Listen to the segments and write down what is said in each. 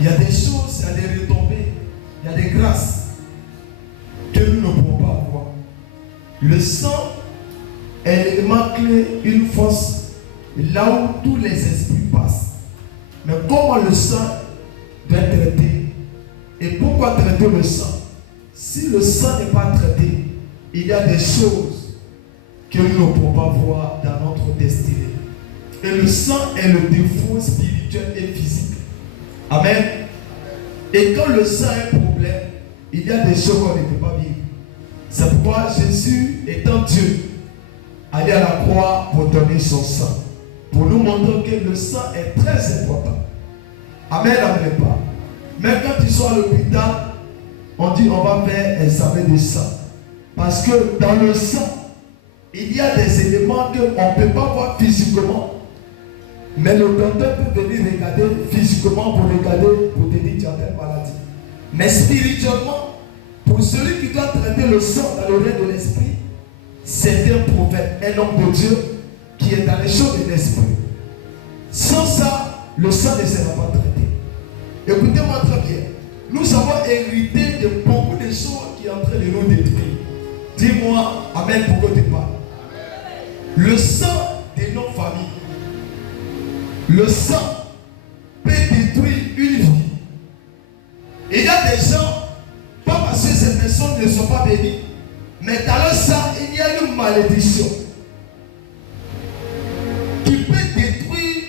Il y a des choses, il y a des retombées, il y a des grâces que nous ne pouvons pas avoir. Le sang est l'élément clé, une force, là où tous les esprits passent. Mais comment le sang doit être traité? Et pourquoi traiter le sang? Si le sang n'est pas traité, il y a des choses que nous ne pouvons pas voir dans notre destinée. Et le sang est le défaut spirituel et physique. Amen. Et quand le sang a un problème, il y a des choses qu'on ne peut pas vivre. C'est pourquoi Jésus, étant Dieu, allait à la croix pour donner son sang. Pour nous montrer que le sang est très important. Amen, amen pas. Même quand ils sont à l'hôpital, on dit on va faire un examen de sang. Parce que dans le sang, il y a des éléments qu'on ne peut pas voir physiquement. Mais le docteur peut venir regarder physiquement pour regarder, pour te dire tu as telle maladie. Mais spirituellement, pour celui qui doit traiter le sang dans le règne de l'esprit, c'est un prophète, un homme de Dieu qui est dans les choses de l'esprit. Sans ça, le sang ne sera pas traité. Écoutez-moi très bien. Nous avons hérité de beaucoup de choses qui sont en train de nous détruire. Dis-moi, amen, pourquoi tu parles. Le sang de nos familles, le sang peut détruire une vie. Il y a des gens, pas parce que ces personnes ne sont pas bénies, mais dans le sang, il y a une malédiction qui peut détruire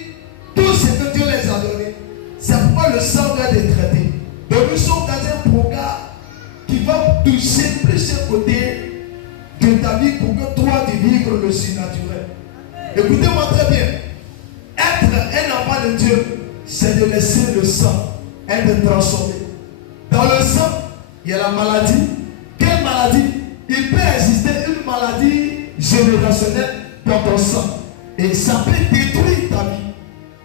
tout ce que Dieu les a donné. C'est pourquoi le sang doit être traité. Donc nous sommes dans un programme qui va toucher plusieurs côtés de ta vie pour que toi tu vives le surnaturel. Écoutez-moi très bien. Être un enfant de Dieu, c'est de laisser le sang être transformé. Dans le sang, il y a la maladie. Quelle maladie? Il peut exister une maladie générationnelle dans ton sang. Et ça peut détruire ta vie.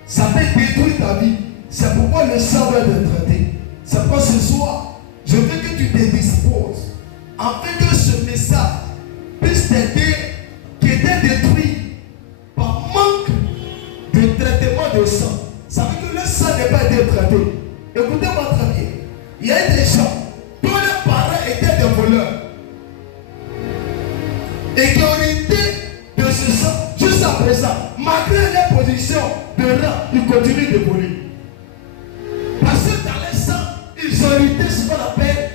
Ça peut détruire ta vie. C'est pourquoi le sang doit être traité. C'est pourquoi ce soir, je veux que tu te disposes afin que ce message puisse t'aider, qui était détruit par manque de traitement de sang. Ça veut que le sang n'est pas été traité. Écoutez-moi très bien. Il y a des gens dont les parents étaient des voleurs et qui ont hérité de ce sang juste à présent. Malgré les positions de rang, ils continuent de voler. Parce que dans les sangs, ils ont hérité ce qu'on appelle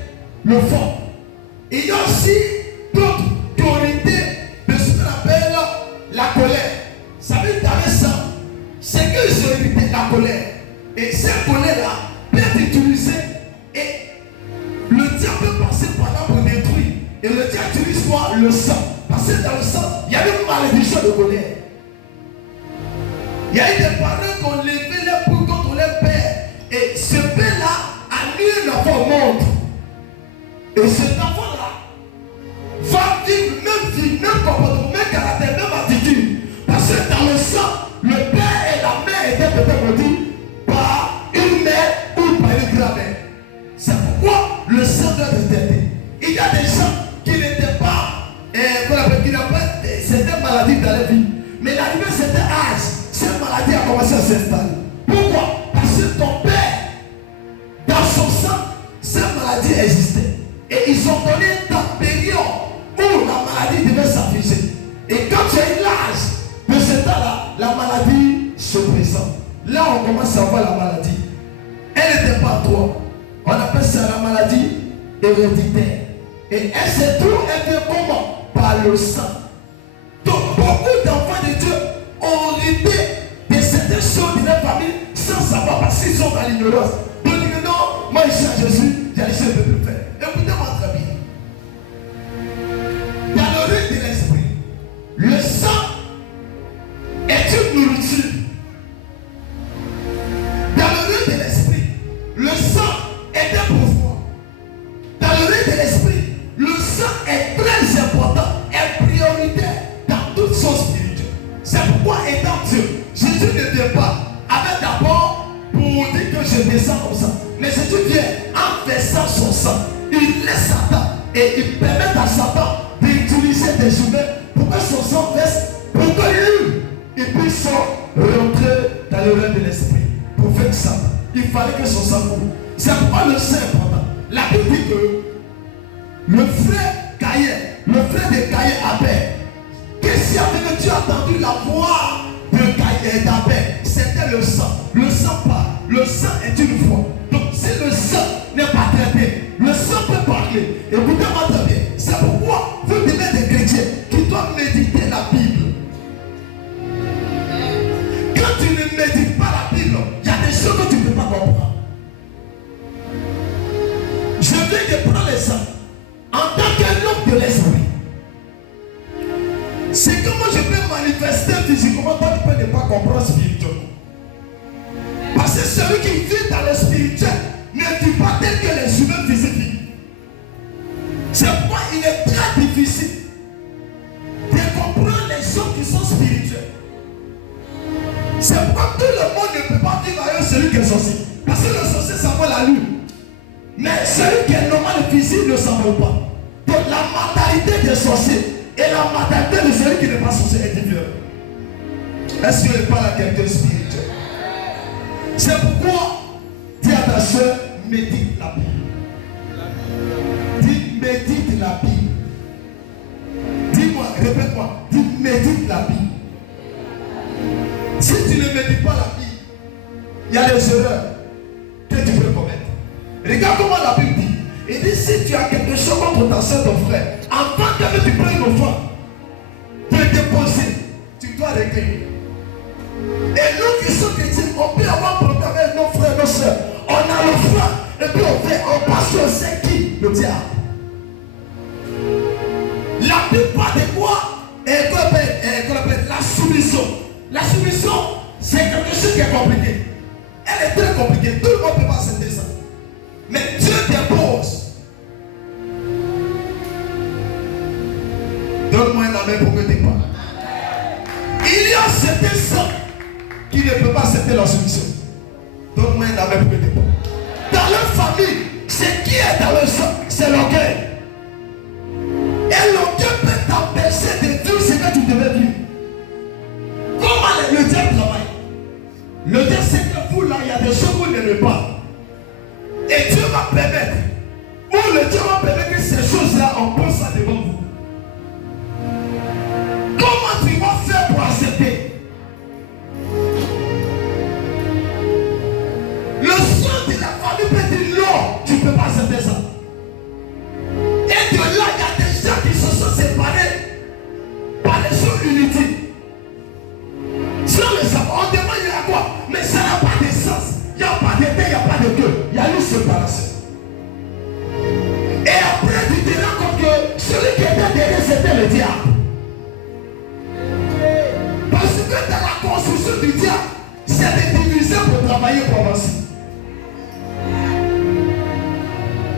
le fort. Il y a aussi d'autres qui ont hérité de ce qu'on appelle la colère. Ça veut dire dans les sangs, c'est qu'ils ont hérité la colère. Et cette colère-là peut être utilisée et le diable peut passer par là pour détruire. Et le diable utilise quoi? Le sang. Parce que dans le sang, il y a une malédiction de colère. Il y a eu des parents qui ont levé les poules contre les pères. Et ce père-là a mis l'enfant au monde. Et cet enfant-là va vivre même comportement, même caractère, même attitude. Parce que dans le sang, le père et la mère étaient peut-être maudits par une mère ou par une grand-mère. C'est pourquoi le sang doit être traité. Il y a des gens qui n'étaient pas, qui n'ont pas certaines maladies dans la vie. Mais l'arrivée à cet âge, cette maladie a commencé à s'installer. Pourquoi? Parce que ton père, dans son sang, cette maladie existait. Et ils ont donné ta période où la maladie devait s'afficher. Et quand tu as eu l'âge de cet âge-là, la maladie se présente. Là, on commence à voir la maladie. Elle n'était pas toi. On appelle ça la maladie héréditaire. Et elle s'est tout, elle vient comment? Par le sang. Donc, beaucoup d'enfants de Dieu ont hérité de certaines choses de leur famille sans savoir parce qu'ils sont dans l'ignorance. Donc, ils disent non, moi, je suis à Jésus, j'ai laissé le peuple faire. Écoutez-moi très bien. Dans le règne de l'esprit, le sang est une nourriture. Dans le règne de l'esprit, le sang est un pouvoir. Dans le règne de l'esprit, le sang est très important, est prioritaire dans toutes choses spirituelles. C'est pourquoi, étant Dieu, Jésus ne vient pas avec d'abord pour dire que je descends comme ça. Mais Jésus vient en versant son sang. Il laisse Satan et il permet à Satan d'utiliser des humains pour que son sang verse, pour que lui, il puisse rentrer dans le règne de l'esprit pour faire Satan. il fallait que son sang coule. C'est pourquoi le sang est important. La Bible dit que le frère de Caïn Abel, qu'est-ce qu'il y avait que tu as entendu la voix de Caïn d'Abel? C'était le sang. Le sang parle. Le sang est une voix. Donc si le sang n'est pas traité, le sang peut parler. Écoutez-moi très bien. C'est pourquoi vous devez être des chrétiens qui doivent méditer la Bible. Quand tu ne médites pas la Bible, il y a des choses que tu ne peux pas comprendre. Je viens de prendre l'exemple en tant qu'un homme de l'esprit. C'est comment je peux manifester physiquement, toi tu peux ne pas comprendre spirituellement. Parce que celui qui vit dans le spirituel ne vit pas tel que les humains physiques. C'est pourquoi il est très difficile de comprendre les gens qui sont spirituels. C'est pourquoi tout le monde ne peut pas vivre avec celui qui est sorcier. Parce que le sorcier s'envoie la lune. Mais celui qui est normal et physique ne s'envoie pas. Donc la mentalité des sorciers et la mentalité de celui qui n'est pas sorcier est différente. Est-ce que je parle à quelqu'un spirituel? C'est pourquoi dis à ta soeur, médite la Bible. Dis, médite la Bible. Dis-moi, répète-moi, dis, médite la Bible. Si tu ne médites pas la Bible, il y a des erreurs que tu peux commettre. Regarde comment la Bible dit. Il dit, si tu as quelque chose contre ta soeur, ton frère, avant que tu prennes une offrande, te déposer, tu dois régler. Et nous qui sommes chrétiens, on peut avoir un problème avec nos frères, nos soeurs. On a l'offrande, et puis on passe sur c'est qui? Le diable. La plupart des quoi est la soumission. La soumission, c'est quelque chose qui est compliqué. Elle est très compliquée. Tout le monde ne peut pas accepter ça. Mais Dieu dépose. Donne-moi un amen pour que tu parles. Il y a certains sangs qui ne peuvent pas accepter la soumission. Donne-moi un amen pour que tu parles. Dans leur famille, c'est qui est dans le sang? C'est l'orgueil. Et l'orgueil peut t'empêcher de vivre ce que tu devais vivre. Comment le diable travaille? Le diable sait que vous là, il y a des choses que vous n'aimez pas. Et Dieu va permettre, ou le Dieu va permettre que ces choses-là, on pose ça devant vous. Comment tu vas faire pour accepter? Le sang de la famille peut dire non, tu ne peux pas accepter ça. Et de là, il y a des gens qui se sont séparés par les choses inutiles. Sans le savoir, on demande il y a quoi? Mais ça n'a pas de sens. Il n'y a pas de tête, il n'y a pas de queue. Il y a une séparation. Et après, tu te rends compte que celui qui était derrière, c'était le diable. Parce que dans la construction du diable, c'est de diviser pour travailler pour avancer.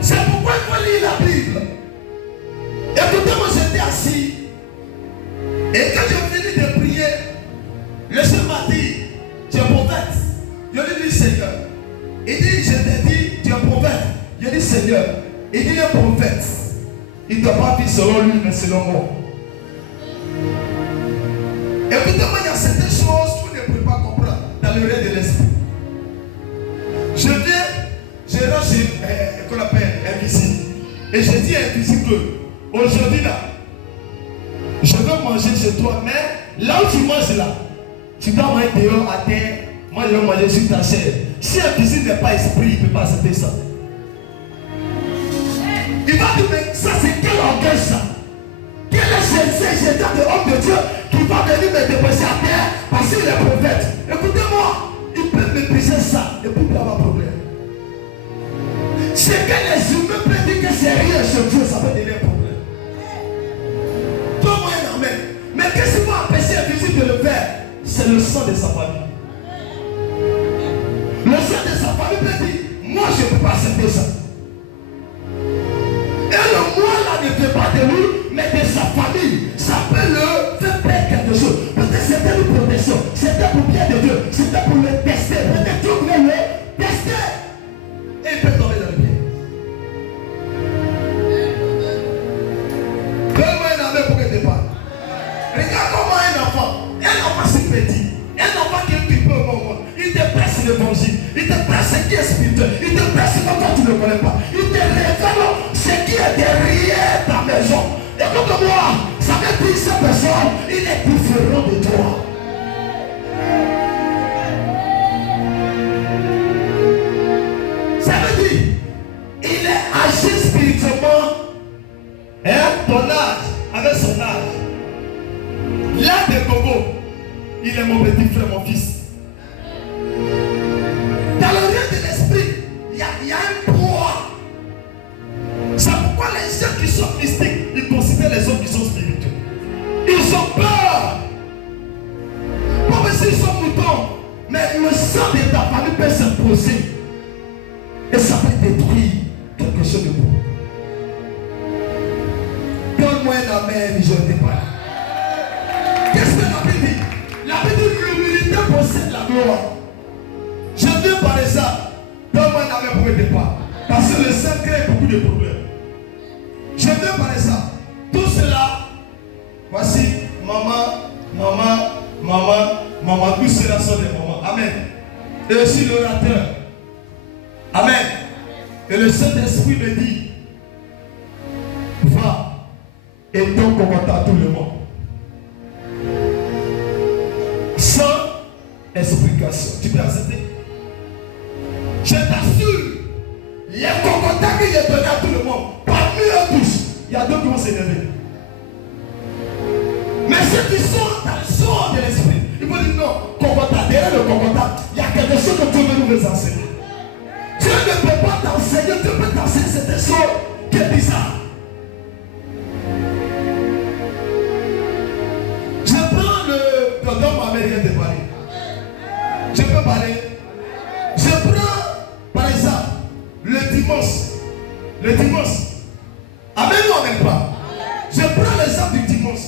C'est pourquoi il faut lire la Bible. Écoutez-moi, j'étais assis. Et quand j'ai fini de prier, le Seigneur m'a dit, tu es prophète. Je lui ai dit, Seigneur. Il dit, je t'ai dit, tu es prophète. Je lui ai dit, Seigneur. Il dit, il est prophète. Il ne doit pas vivre selon lui, mais selon moi. Écoutez-moi, il y a certaines choses que vous ne pouvez pas comprendre dans le règne de l'esprit. Je rentre chez qu'on appelle invisible. Et je dis invisible, aujourd'hui là, je veux manger chez toi, mais là où tu manges là, tu dois manger dehors à terre, moi je vais manger sur ta chair. Si invisible n'est pas esprit, il ne peut pas accepter ça. Il va dire, mais ça c'est quel orgueil ça? Quel est ce jetant de homme de Dieu qui va venir me déposer à terre parce qu'il est prophète? Écoutez-moi, il peut mépriser ça et puis il avoir problème. C'est que les humains peuvent dire que c'est rien chez Dieu, ça peut donner un problème. Donne-moi un amen. Mais qu'est-ce qui va empêcher invisible de le faire? C'est le sang de sa famille. Le sang de sa famille peut dire, moi je ne peux pas accepter ça. Et le moi là ne fait pas de lui, mais de sa famille. Ça peut le faire perdre quelque chose. Peut-être c'était une protection. C'était pour bien de Dieu. C'était pour le tester. Peut-être Dieu voulait le tester. Et il peut tomber dans le pied. Donne-moi un amen pour que tu parles. Regarde comment un enfant c'est petit. Un enfant qui est un petit peu au moment. Il te presse prêche l'évangile, il te prêche ce qui est spirituel, il te prêche ce que toi tu ne connais pas, il te révèle ce qui est derrière ta maison. Écoute-moi, ça veut dire que cette personne, il est différent de toi. Ça veut dire, il est âgé spirituellement, ton âge, avec son âge. Là de Gogo, il est mon petit frère, mon fils. Dans le rien de l'esprit, il y a un poids. C'est pourquoi les gens qui sont mystiques, ils considèrent les hommes qui sont spirituels. Ils ont peur. Pas s'ils sont moutons, mais le sang de ta famille peut s'imposer. Et ça peut détruire quelque chose de beau. Donne-moi un amen, je ne t'ai pas. Qu'est-ce que la Bible dit? La Bible dit que l'humilité possède la gloire. Je viens parler ça. Donne-moi un amen pour me départ. Parce que le sang crée beaucoup de problèmes. Je viens parler ça. Tout cela, voici maman, tout cela sont des mamans. Amen. Et aussi l'orateur. Amen. Et le Saint-Esprit me dit, va et donc on à tout le monde. Sans explication. Tu peux accepter? Je t'assure, les cocotas que j'ai donné à tout le monde, parmi eux tous, il y a d'autres qui vont s'énerver. Mais ceux qui sont dans le sort de l'esprit, ils vont dire non, cocota, derrière le cocota, il y a quelque chose que Dieu veut nous enseigner. Dieu ne peut pas t'enseigner, Dieu peut t'enseigner cette chose qui est bizarre. Je prends le dôme américain de Paris. Je peux parler. Je prends, par exemple, le dimanche. Amen ou amen pas? Je prends l'exemple du dimanche.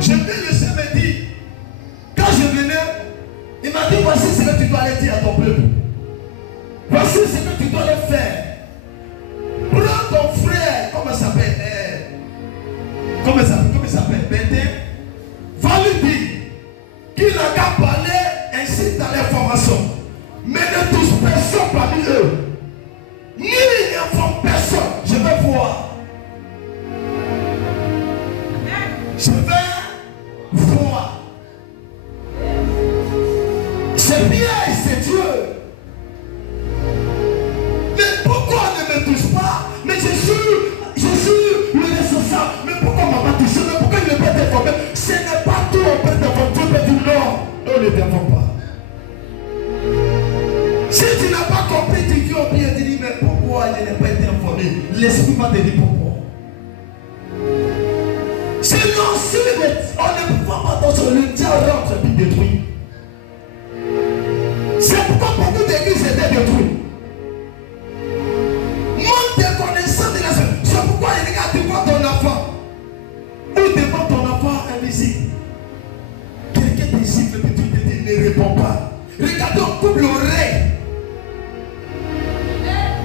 Je viens le samedi. Quand je venais, il m'a dit voici ce que tu dois aller dire à ton peuple. Voici ce que tu dois aller faire. Prends ton frère, comment il s'appelle? Comment il s'appelle? Bédé. Va lui dire qu'il n'a qu'à parler ainsi dans l'information. Mais ne touche personne parmi eux. Ni il n'informe personne. Je vais voir. Je vais voir. C'est bien, c'est Dieu. Mais pourquoi ne me touche pas? Mais je suis le responsable. Mais pourquoi on m'a pas touché? Mais pourquoi il ne peut pas t'informer? Ce n'est pas tout, on peut t'informer. Dieu peut dire non. On ne t'informe pas. Si tu n'as pas compris, tu dis au pied, tu dis mais pourquoi je n'ai pas été informé? L'esprit va te dire pourquoi. Sinon, si on ne peut pas attention, le diable rentre et puis détruit. C'est pourquoi beaucoup d'églises étaient détruites. Manque de connaissance de l'esprit. C'est pourquoi il regarde devant ton enfant. Ou devant ton enfant invisible. Quelqu'un te siffle et puis tu ne réponds pas. Regardez, on coupe l'oreille.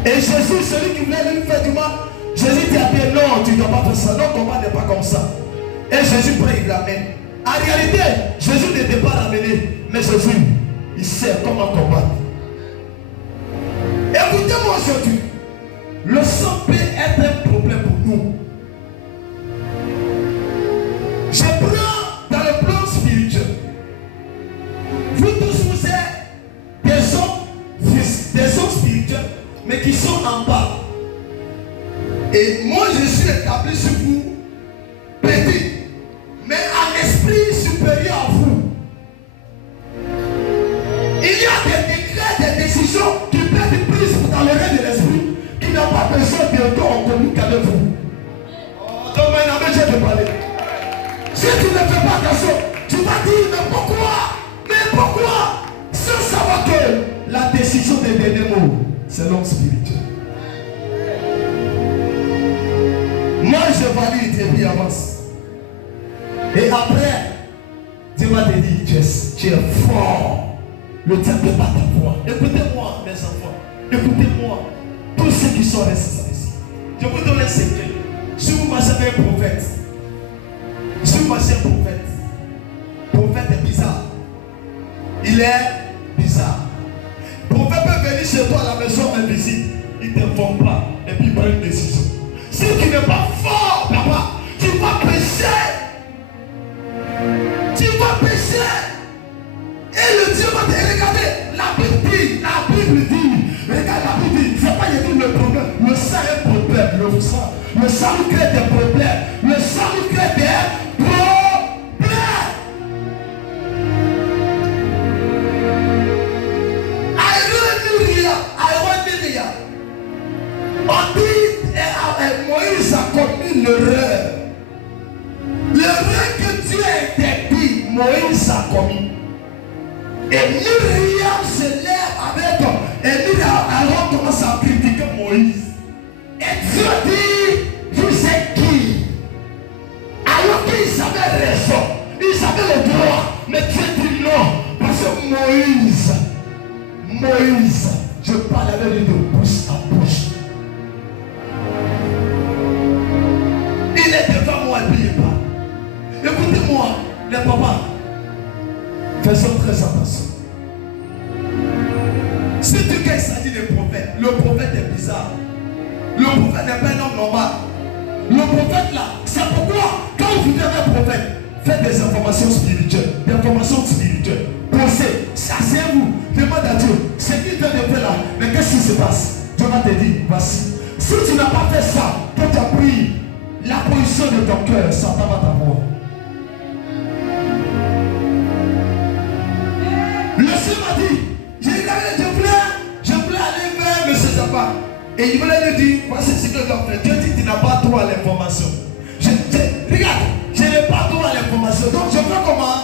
Et Jésus, celui qui voulait lui faire du mal, Jésus dit à Pierre, non, tu ne dois pas faire ça. Non, combat n'est pas comme ça. Et Jésus prend, il l'amène. En réalité, Jésus n'était pas ramené. Mais Jésus, il sait comment combattre. Écoutez-moi aujourd'hui. Le sang peut être un problème pour nous. Je prends dans le plan spirituel. Vous tous, vous êtes des hommes spirituels, mais qui sont en bas. Et moi, je suis établi sur vous, petit, mais en esprit supérieur à vous. Il y a des décrets, des décisions qui peuvent être prises dans le règne de l'esprit, qui n'ont pas besoin de temps en communique avec vous. Donc maintenant, je vais te parler. Si tu ne fais pas attention, tu vas dire, mais pourquoi? Sans savoir que la décision des derniers mots, c'est l'homme spirituel. Moi, je valide et puis avance. Et après, Dieu va te dire, tu es fort. Le diable n'est pas ta voix. Écoutez-moi, mes enfants. Écoutez-moi. Tous ceux qui sont restés ici. Je vous donne un secret. Si vous marchez avec un prophète, prophète est bizarre. Il est bizarre. Le prophète peut venir chez toi à la maison invisible. Il ne t'informe pas et puis il prend une décision. Si tu n'es pas fort, papa, tu vas pécher. Tu vas pécher. Et le Dieu va te regarder. La Bible dit, regarde la Bible dit, c'est pas le problème. Le sang est un problème. Le sang crée des problèmes. Le sang crée des problèmes. Alléluia. On dit, Moïse a commis l'erreur. L'erreur que Dieu a interdit, Moïse a commis. Et Myriam se lève avec et Myriam commence à critiquer Moïse. Et Dieu dit, vous êtes qui? Alors qu'ils avaient raison, ils avaient le droit. Mais Dieu dit non. Parce que Moïse, je parle avec lui de bouche à bouche. Il est devant moi, il ne prie pas. Écoutez-moi, les papas. Faisons très attention. Si tu qu'il s'agit de prophète, le prophète est bizarre. Le prophète n'est pas un homme normal. Le prophète là, c'est pourquoi quand vous dites un prophète, faites des informations spirituelles. Des informations spirituelles. Pensez, asseyez-vous, demande à Dieu, ce qu'il vient de faire là, mais qu'est-ce qui se passe? Dieu va te dire, voici. Si tu n'as pas fait ça, que tu as pris la position de ton cœur, Satan va t'avoir. Le Seigneur m'a dit, j'ai regardé, je voulais aller vers M. Zappa. Et il voulait lui dire, voici ce que je dois faire. Dieu dit, tu n'as pas droit à l'information. Regarde, je n'ai pas droit à l'information. Donc je fais comment?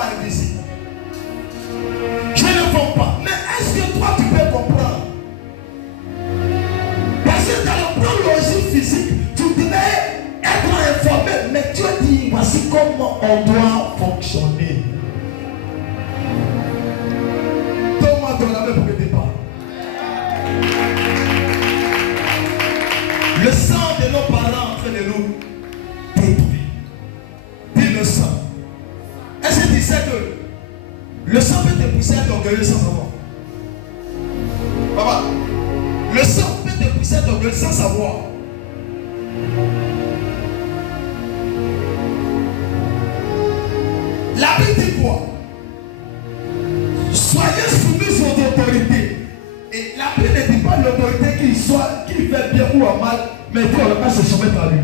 Aller ici. Je ne comprends pas. Mais est-ce que toi tu peux comprendre? Parce que dans le plan logique physique, tu devais être informé. Mais Dieu dit, voici comment on doit fonctionner. Donne-moi ton amour pour le départ. Le sang de nos parents en train de nous détruire. Dis le sang. Est-ce que tu sais que le sang peut te pousser à t'orgueiller sans savoir? Papa, le sang peut te pousser à t'orgueiller sans savoir. La Bible dit quoi? Soyez soumis aux autorités. Et la Bible ne dit pas l'autorité qui fait bien ou à mal, mais Dieu ne va pas se soumettre à lui.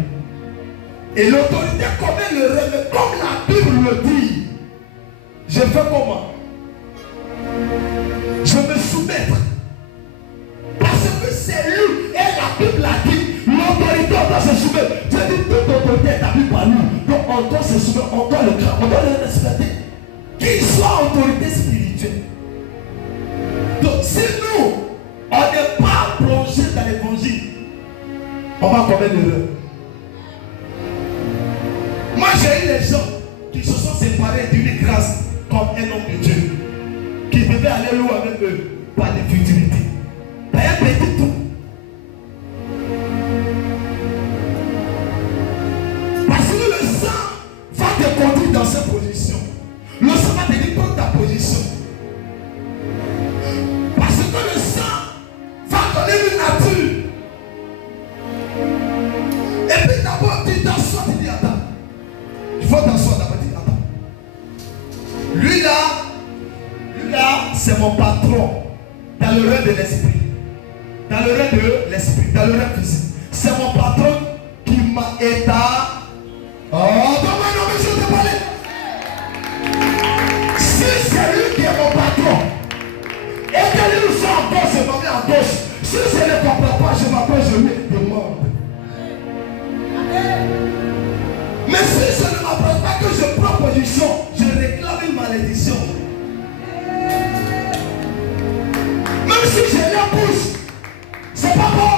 Et l'autorité commet l'erreur, mais comme la Bible le dit, je fais comment? Je me soumets. Parce que c'est lui, et la Bible a dit, l'autorité doit se soumettre. Dieu dit, toute autorité est établie par lui. Donc on doit se soumettre, on doit le craindre, on doit le respecter. Qu'il soit autorité spirituelle. Donc si nous, on n'est pas plongé dans l'évangile, on va commettre l'erreur. Moi j'ai eu des gens qui se sont séparés d'une grâce comme un homme de Dieu, qui devait aller loin avec eux, par des futilités. Par un petit tout. Parce que le sang va te conduire dans cette position. Le sang va te dire prends ta position. Parce que le sang va donner une nature. Et puis d'abord tu t'assois, tu dis attends. Il faut t'asseoir d'abord, tu dis attends. Lui là, c'est mon patron dans le règne de l'esprit. Dans le règne de l'esprit, dans le règne physique. C'est mon patron qui m'a aidé. Oh, donne-moi une mission de parler. Si c'est lui qui est mon patron, et que lui soit en gauche, je m'en mets en gauche. Si je ne comprends pas, je m'appelle, je lui demande. Mais si je ne m'apprends pas que je prends position, je réclame une malédiction. Même si je la pousse, c'est pas bon.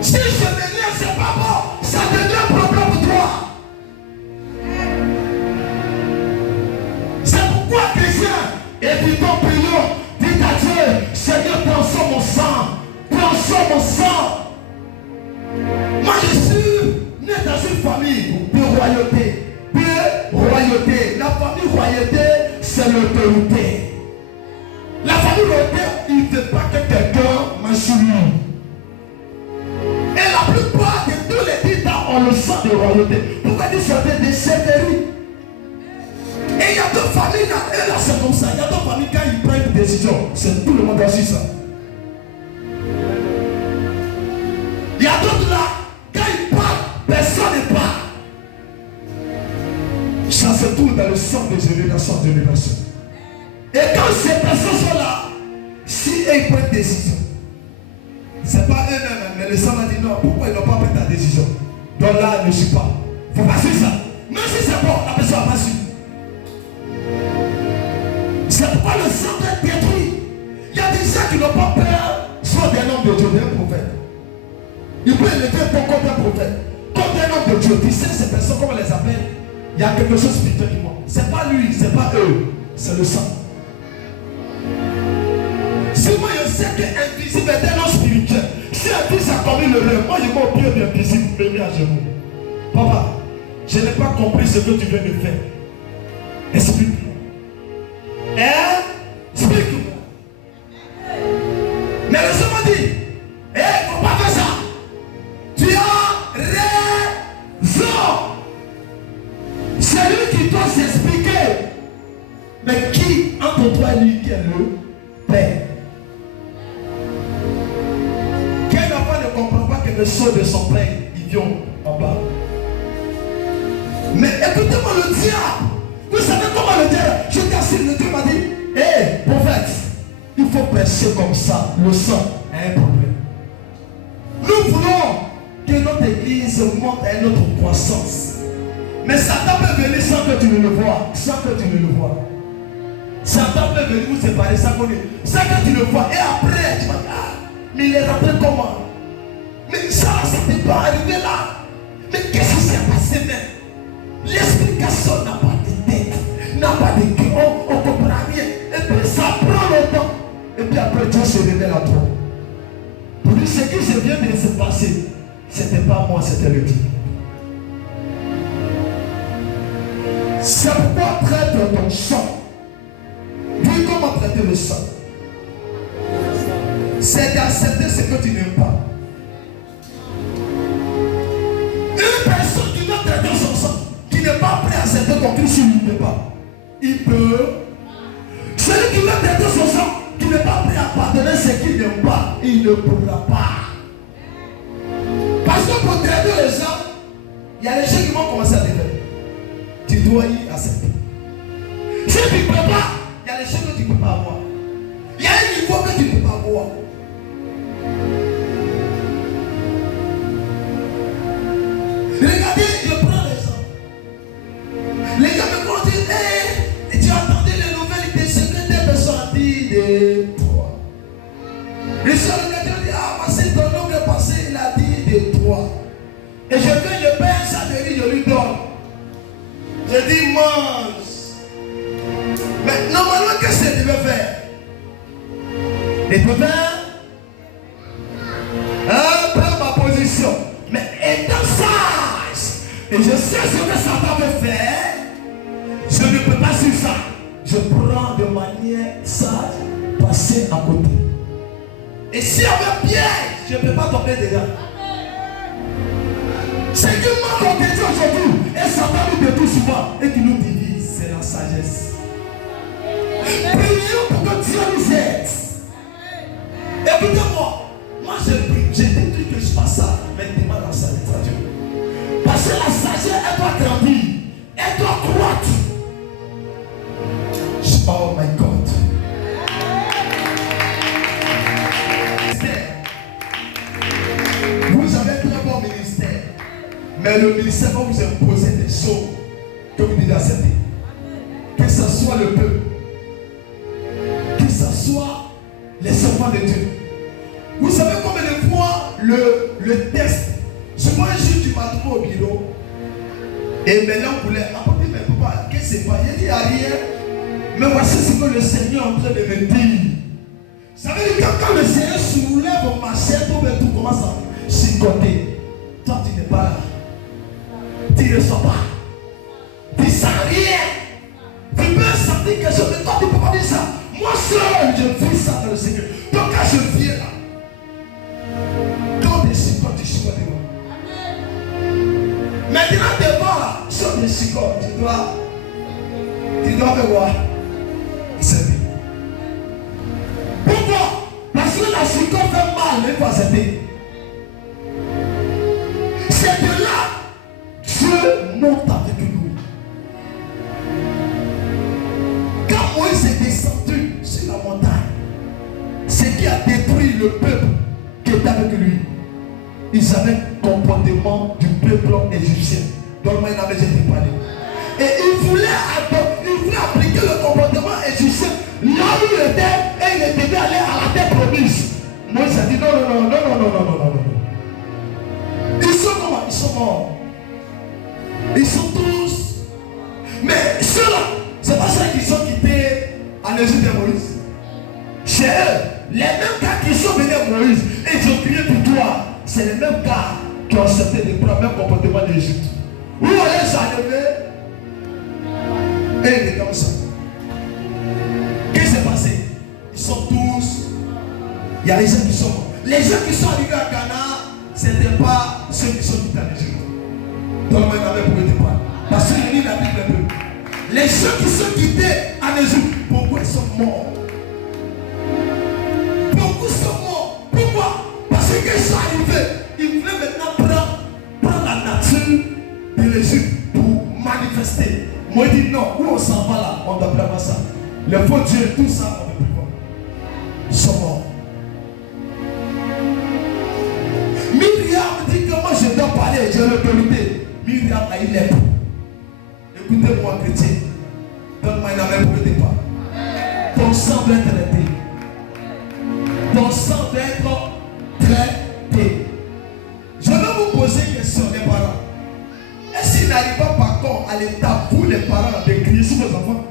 Si je m'énerve, c'est pas bon. Ça devient un problème pour toi. C'est pourquoi chrétien, et puis ton prions, dis à Dieu, Seigneur, transforme mon sang. Transforme mon sang. Moi je suis né dans une famille de royauté. La famille royale. royauté, c'est l'autorité. La famille royauté, il ne veut pas que quelqu'un marche sur lui. Et la plupart de tous les titans ont le sang de royauté. Pourquoi ils sont des chefferies? Et il y a deux familles là, et là c'est comme ça. Il y a deux familles quand ils prennent une décision, c'est tout le monde a su ça. Il y a d'autres là, quand ils parlent, personne ne parle. Ça se trouve dans le sang de génération en génération. Et quand ces personnes sont là, si ils prennent une décision, ce n'est pas eux-mêmes, mais le sang a dit non, pourquoi ils n'ont pas pris ta décision? Donc là, je ne suis pas. Il ne faut pas suivre ça. Même si c'est bon, la personne n'a pas su. C'est pourquoi le sang est détruit. Il y a des gens qui n'ont pas peur, soit des noms de Dieu, des prophètes. Il peut élever ton contre un prophète. Contre un homme de Dieu, tu sais ces personnes, comment on les appelle? Il y a quelque chose spirituel qui manque. Ce n'est pas lui, ce n'est pas eux, c'est le sang. Si moi je sais que invisible est un nom spirituel, si un fils a commis le rêve, moi je vais au pied de l'invisible, je vais à genoux. Papa, je n'ai pas compris ce que tu viens de faire. Explique-moi. Explique-moi. Mais le Seigneur m'a dit, il ne faut pas faire ça. Tu as raison. C'est lui qui doit s'expliquer. Mais qui, entre toi et lui, qui est le Père? Quel enfant ne comprend pas que le sceau de son père, il vient en bas? Mais écoutez-moi le diable. Vous savez comment le diable? Je t'assure, le Dieu m'a dit, hé, prophète, il faut prêcher comme ça. Le sang a un problème. Nous voulons que notre église monte à une autre croissance. Mais Satan peut venir sans que tu ne le vois. Sans que tu ne le vois. Satan peut venir vous séparer sans que tu le vois. Et après, tu vas dire, ah, mais il est rentré comment? Mais ça n'était pas arrivé là. Mais qu'est-ce qui s'est passé même? L'explication n'a pas de tête, n'a pas de cœur, on ne comprend rien. Et puis ça prend le temps. Et puis après Dieu se révèle à toi. Pour dire ce qui vient de se passer, ce n'était pas moi, c'était le Dieu. C'est pourquoi traite ton sang. Dis comment traiter le sang. C'est d'accepter ce que tu n'aimes pas. Une personne qui veut traiter son sang, qui n'est pas prêt à accepter ton Christ, il ne peut pas. Il peut. Celui qui veut traiter son sang, qui n'est pas prêt à pardonner ce qu'il n'aime pas, il ne pourra pas. Parce que pour traiter les gens, il y a des gens qui vont commencer à te faire. Tu dois y accepter. Si tu ne peux pas, il y a des choses que tu ne peux pas avoir. Il y a un niveau que tu ne peux pas avoir. Regardez, je prends les gens. Les gens me vont dire, hey, tu as entendu les nouvelles de ce que des personnes ont dit de toi. Les gens regardent, disent, ah, parce que ton nom est passé, il a dit de toi. Et je viens, je paye un salaire, je lui donne. Je dis, mange. Mais normalement, qu'est-ce que tu veux faire? Et tu veux prendre ma position. Mais étant sage, et je sais ce que Satan veut faire, je ne peux pas suivre ça. Je prends de manière sage, passer à côté. Et si on veut piège, je ne peux pas tomber dedans. C'est qui manque de Dieu aujourd'hui. Et Satan nous détruit souvent et qui nous divise, c'est la sagesse. Prions pour que Dieu nous aide. Écoutez-moi, moi je prie, j'ai dit que je fasse ça, maintenant dans sa littérature. Parce que la sagesse, elle doit grandir, elle doit croître. Oh my God. Vous avez un très bon ministère, mais le ministère va vous imposer des choses que vous devez accepter. Que ce soit le peuple, que ce soit les enfants de Dieu. Vous savez combien de fois le test, souvent un jour tu m'as trouvé au bureau et maintenant vous voulez apporter mes papas, qu'est-ce que c'est pas? Il dit à rien. Mais voici ce que le Seigneur est en train de me dire. Ça veut dire que quand le Seigneur soulève ma chair, tout commence à chicoter. Toi tu n'es pas là. Tu ne sens pas. Tu ne sens rien. Tu peux dire quelque chose, mais toi tu ne peux pas dire ça. Moi seul, je vis ça dans le Seigneur. Donc quand je viens là, quand tu suis pas devant. Maintenant devant là, si on est quoi, tu dois faire quoi? Accepter. Pourquoi? Parce que la psycho fait mal, mais pas accepter. C'est de là Dieu monte avec nous. Quand Moïse est descendu sur la montagne, ce qui a détruit le peuple qui était avec lui, ils avaient le comportement du peuple égyptien. Donc moi, il avait déjà parlé. Et il voulait appliquer le comportement égyptien là où il était, et il devait aller à la terre promise. Moïse a dit non. Ils sont comment? Ils sont morts. Ils sont tous. Mais ceux-là, c'est pas ça qu'ils sont quittés en Égypte de Moïse. C'est eux, les mêmes gars qui sont venus à Moïse et ils ont crié pour toi. C'est les mêmes gars qui ont accepté de prendre le même comportement d'Égypte. Où on les a levés et ils étaient comme ça. Qu'est-ce qui s'est passé? Ils sont tous. Il y a les gens qui sont morts. Les gens qui sont arrivés à Cana, ce n'étaient pas ceux qui sont quittés en Égypte. Donne-moi une année pour que tu parles. Parce que je lis la Bible un peu. Les gens qui sont quittés en Égypte, pourquoi ils sont morts? Beaucoup sont morts. Pourquoi? Parce qu'ils sont arrivés. Ils voulaient maintenant prendre la nature de l'Égypte pour manifester. Moi, je dis non. Où on s'en va là? On ne doit pas ça. Le faux Dieu, tout ça, on ne peut pas. Ils sont morts. Myriam dit que moi je dois parler, j'ai l'autorité. Myriam a eu lèpre. Écoutez-moi, chrétien. Donne-moi une amène pour que tu parles. Ton sang doit être traité. Ton sang doit être traité. Je vais vous poser une question, les parents. Est-ce qu'il n'arrive pas par contre à l'état, vous les parents, de crier sur vos enfants?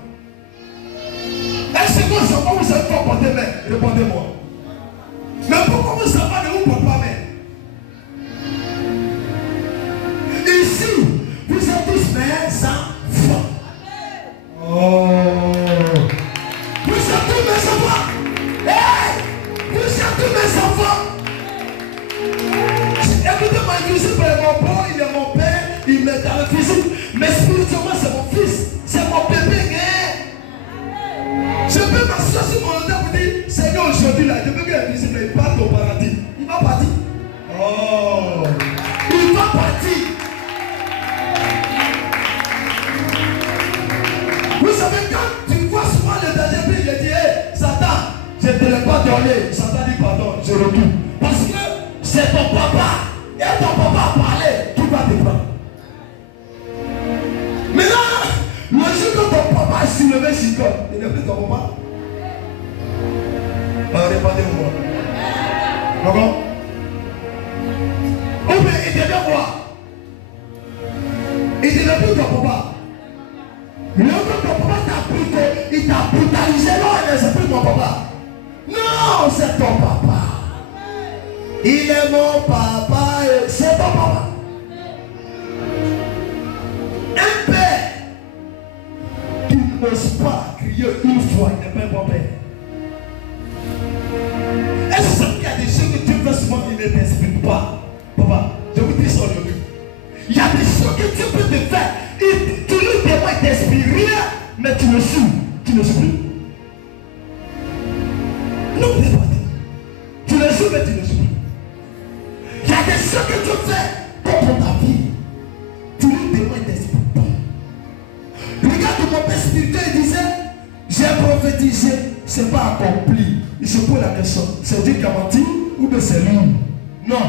Est-ce que vos enfants vous savez pas porter main? Répondez-moi. Mais pourquoi vos enfants ne vous portent pas main? Ici, vous êtes tous mes enfants. Oh. Vous êtes tous mes enfants. Hey! Vous êtes tous mes enfants. Écoutez-moi, ici, mon père, il est mon père, il m'est dans le physique. Mais spirituellement, c'est mon fils. C'est mon bébé. Je peux m'asseoir sur mon hôtel pour dire, Seigneur, aujourd'hui, là, je veux qu'il est visible, il part au paradis. Il va partir. Oh. Il va partir. Vous savez, quand tu vois souvent le danger, puis je dis, hé, Satan, je ne te l'ai pas donné. Satan dit, pardon, je retourne. Parce que c'est ton papa. Et ton papa a parlé, tu vas te prendre. Maintenant, le jour que ton papa s'est levé sur toi, il n'est plus ton papa. Répondez-moi. D'accord? Ou bien il devait voir. Il devait plus ton papa. Le jour que ton papa t'a pris, il t'a brutalisé. Non, c'est plus mon papa. Non, c'est ton papa. Il est mon papa et c'est ton papa. Un père qui n'ose pas crier une fois, il n'est pas un bon père. Est-ce qu'il y a des choses que Dieu fait souvent qu'il ne t'explique pas? Papa, je vous dis ça aujourd'hui. Il y a des choses que Dieu peut te faire. Et tu lui demandes, il ne t'explique rien, mais tu le suis. Tu ne suis plus. Non, tu le suis, mais tu ne suis plus. Il y a des choses que Dieu fait contre ta vie. Tu lui demandes, il ne t'explique pas. Regarde mon père spirituel, il disait, j'ai prophétisé, ce n'est pas accompli. Il se pose la question, c'est Dieu qui a menti ou bien c'est lui? Non,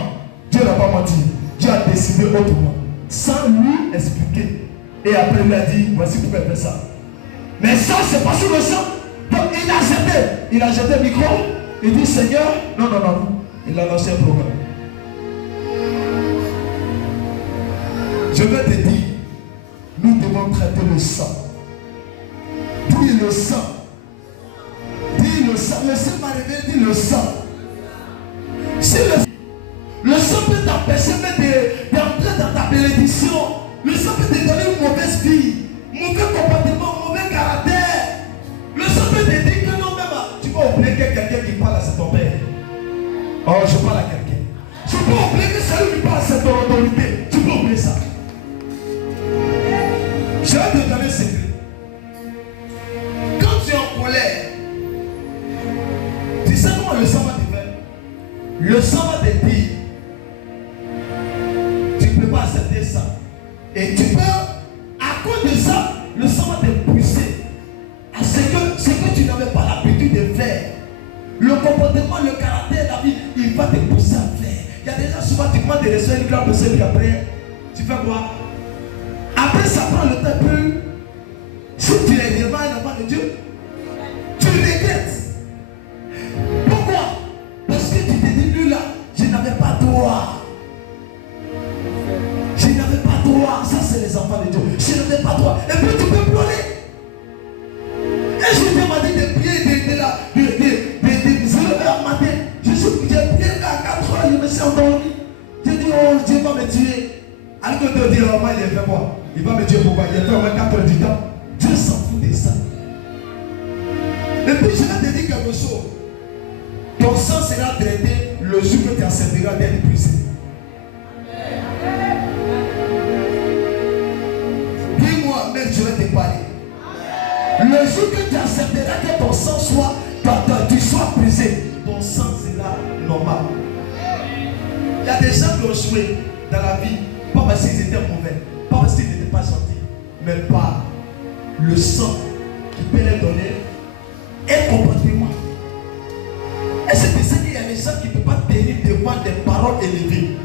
Dieu n'a pas menti. Dieu a décidé autrement, sans lui expliquer. Et après il a dit, voici pourquoi il fait ça. Mais ça, c'est pas sur le sang. Donc il a jeté le micro, il dit, Seigneur, non. Il a lancé un programme. Je vais te dire, nous devons traiter le sang. Dis le sang. Dis le sang. Le sang m'a révélé, dis le sang. Si le sang peut t'empêcher d'entrer dans ta bénédiction, le sang peut te donner une mauvaise vie, mauvais comportement, mauvais caractère. Oh, je parle à quelqu'un. Tu peux oublier que celui qui parle, c'est ton autorité. Tu peux oublier ça. Je vais te donner un secret. Quand tu es en colère, tu sais comment le sang va te faire? Le sang va te dire, tu ne peux pas accepter ça. Et tu peux, à cause de ça, le sang va te pousser à ce que tu n'avais pas l'habitude de faire. Le comportement, le caractère, la vie, il va te pousser à faire. Il y a des gens, souvent, tu demandes de recevoir une grande personne, puis après, tu fais quoi? Après, ça prend le temps plus. Si tu es devant un enfant de Dieu, tu regrettes. Pourquoi? Parce que tu te dis, lui là, je n'avais pas droit. Je n'avais pas droit. Ça, c'est les enfants de Dieu. Je n'avais pas droit. Et puis, tu peux pleurer. Et je t'ai demandé de prier de là, de 0h matin. J'ai prié à 4 heures, je me suis endormi. J'ai dit, oh, Dieu va me tuer. Alors que tu dis, oh, moi, il est fait quoi? Il va me tuer pourquoi? Il est fait au moins 4 heures du temps. Dieu s'en fout de ça. Et puis, je vais te dire quelque chose. Ton sang sera traité le jour que tu accepteras d'être épuisé. Dis-moi, mais je vais te parler. Le jour que tu accepteras que ton sang soit, tu sois brisé, ton sang sera normal. Il y a des gens qui ont joué dans la vie, pas parce qu'ils étaient mauvais, pas parce qu'ils n'étaient pas gentils, mais par le sang qui peut les donner un comportement. Et c'est pour ça qu'il y a des gens qui ne peuvent pas tenir devant des paroles élevées.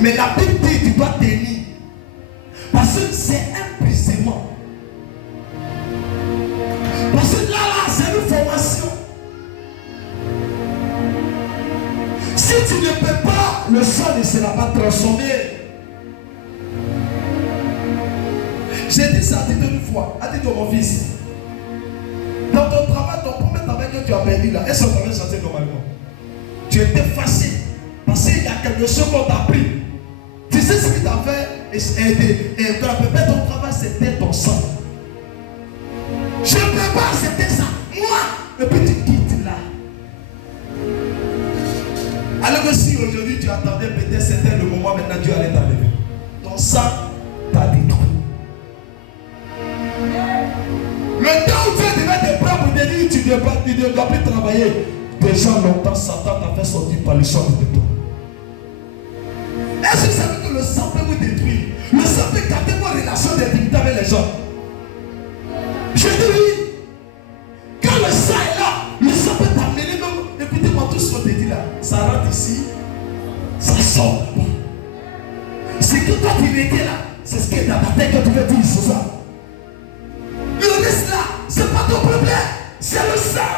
Mais la Bible dit que tu dois tenir. Parce que c'est un brisement. Parce que là, c'est une formation. Si tu ne peux pas, le sang ne sera pas transformé. J'ai dit ça à Tito une fois, à Tito mon fils. Dans ton travail, ton premier travail que tu as perdu là, est-ce que tu avais chanté normalement? Tu étais fâché. Parce qu'il y a quelque chose qu'on t'a appris. Tu sais ce que tu as fait et peut-être ton travail c'était ton sang. Je ne peux pas accepter ça. Moi, et puis tu quittes là. Alors que si aujourd'hui tu attendais, peut-être c'était le moment, maintenant Dieu allait t'enlever. Ton sang t'a détruit. Le temps où tu devais te prendre pour te dire tu ne dois plus travailler. Déjà longtemps, Satan t'a fait sortir par le sang de toi. Est-ce que vous savez que le sang peut vous détruire? Le sang peut garder vos relations d'intimité avec les gens. Je dis oui. Quand le sang est là, le sang peut t'amener même. Écoutez-moi tout ce qu'on te dit là. Ça rentre ici, ça sort là-bas. Ce que toi tu étais là, c'est ce qui est dans ta tête que tu veux dire, c'est ça. Le reste là, c'est pas ton problème, c'est le sang.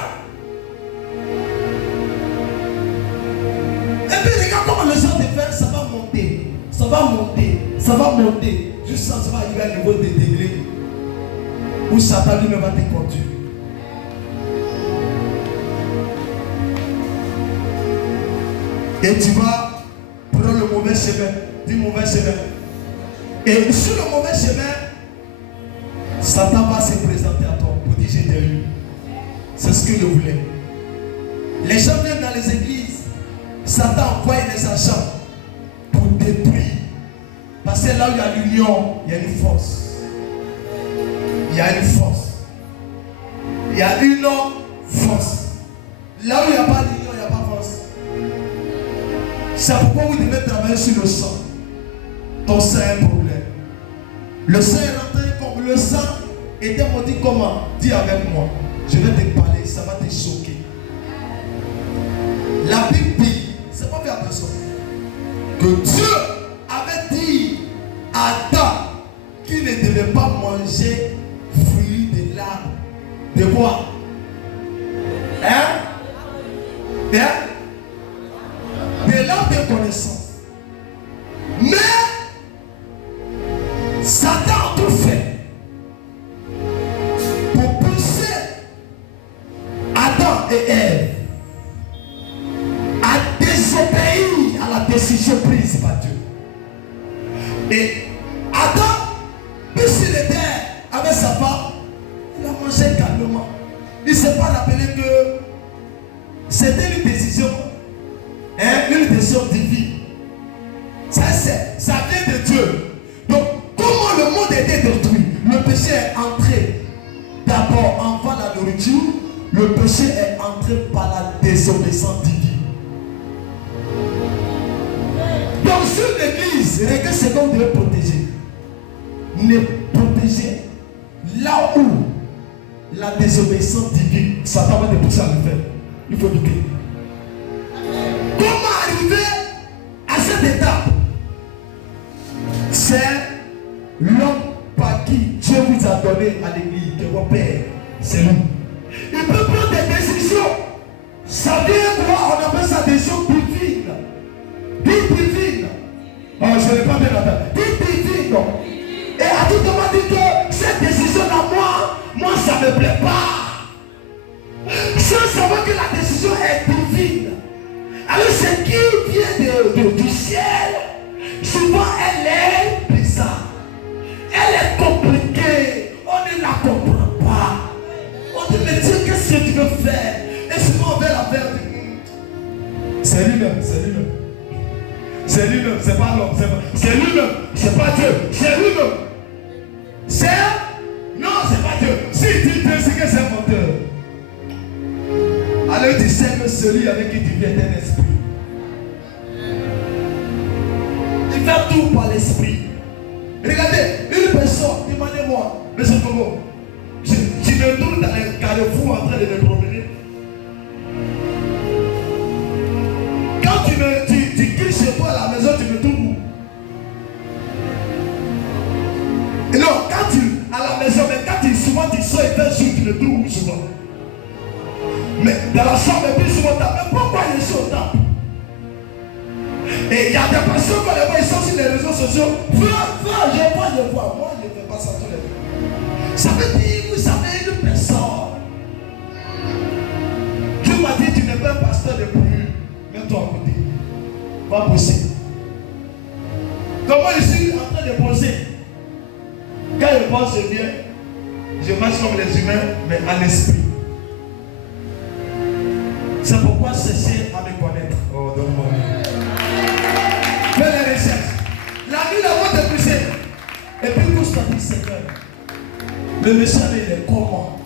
Et puis regarde comment le sang te fait, ça va monter, ça va monter, ça va monter, jusqu'à ce que ça va arriver à un niveau de degré où Satan lui-même va te conduire. Et tu vas prendre le mauvais chemin, du mauvais chemin. Et sur le mauvais chemin, Satan va se présenter à toi pour dire j'ai eu. C'est ce que je voulais. Les gens viennent dans les églises, Satan envoie des agents pour détruire. Parce que là où il y a l'union, il y a une force. Il y a une force. Il y a une force. Là où il n'y a pas d'union, il n'y a pas de force. C'est pourquoi vous devez travailler sur le sang. Ton sang est un problème. Le sang est rentré comme le sang était maudit comment? Dis avec moi. Je vais te parler, ça va te choquer. La Bible dit, c'est pas faire attention, que Dieu avait dit à Adam qu'il ne devait pas manger fruit de l'arbre. De quoi? Hein? De l'arbre de connaissance. Mais Satan a tout fait pour pousser Adam et Ève à désobéir à la décision prise par Dieu. Et Adam, puisqu'il était avec sa femme, il a mangé calmement. Il ne s'est pas rappelé que c'était une décision d'abord, avant la nourriture, le péché est entré par la désobéissance divine. Donc sur l'église, regardez ce qu'on devait protéger. Ne protéger là où la désobéissance divine, Satan va te pousser à le faire. Il faut lutter. Comment arriver à cette étape? C'est l'homme par qui Dieu vous a donné à l'église, que votre père, c'est lui. Il peut prendre des décisions. Ça vient quoi? On appelle ça des décisions divines. Divine. Oh, je n'ai pas bien entendu. Divine. Et à tout moment dit que cette décision-là, moi, ça ne me plaît pas. Sans savoir que la décision est divine. Alors, ce qui vient du ciel, souvent elle est bizarre. Elle est compliquée. On ne la comprend pas. On dit, mais Dieu, qu'est-ce que tu veux faire? Et souvent on veut la faire. C'est lui-même, c'est lui-même. C'est lui-même, c'est pas l'homme. C'est lui-même, c'est pas Dieu. C'est lui-même. C'est... Non, c'est pas Dieu. Si tu dis c'est que c'est un menteur. Alors tu sais que celui avec qui tu viens est un esprit. Il fait tout par l'esprit. Regardez, une personne, demandez-moi, monsieur Togo, je me trouve dans les carrefours en train de me promener. Quand tu cries chez toi à la maison, tu me trouves où? Et non, quand tu à la maison, mais quand souvent tu sors et fais jour, tu me trouves où souvent? Mais dans la chambre, plus souvent, mais pourquoi je suis au temple? Et il y a des personnes quand les voient, ils sont sur les réseaux sociaux. Frère, je vois. Moi, je ne fais pas ça tous les jours. Ça veut dire, vous savez, une personne. Dieu m'a dit, tu n'es pas un pasteur de plus. Mets-toi à côté. Va bosser. Donc moi, je suis en train de bosser. Quand je pense bien, je marche comme les humains, mais en esprit. C'est pourquoi cessez à me connaître. Oh, donne-moi. Fais les recherches. La nuit, la voix te pousser. Et puis, constatez, Seigneur, le méchant, il est comment?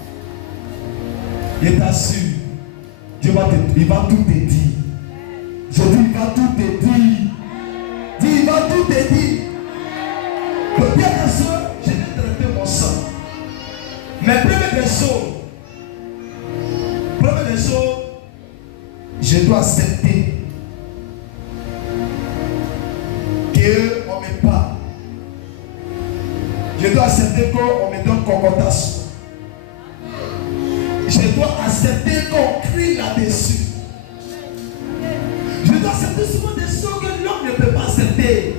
Il t'assure. Dieu il va tout te dire. Je dis, il va tout te dire. Dis, il va tout te dire. Le bien de soeur, je vais traiter mon sang. Mais première des choses, je dois accepter qu'on me parle. Je dois accepter qu'on me donne concordation. Je dois accepter qu'on crie là-dessus. Je dois accepter souvent des choses que l'homme ne peut pas accepter.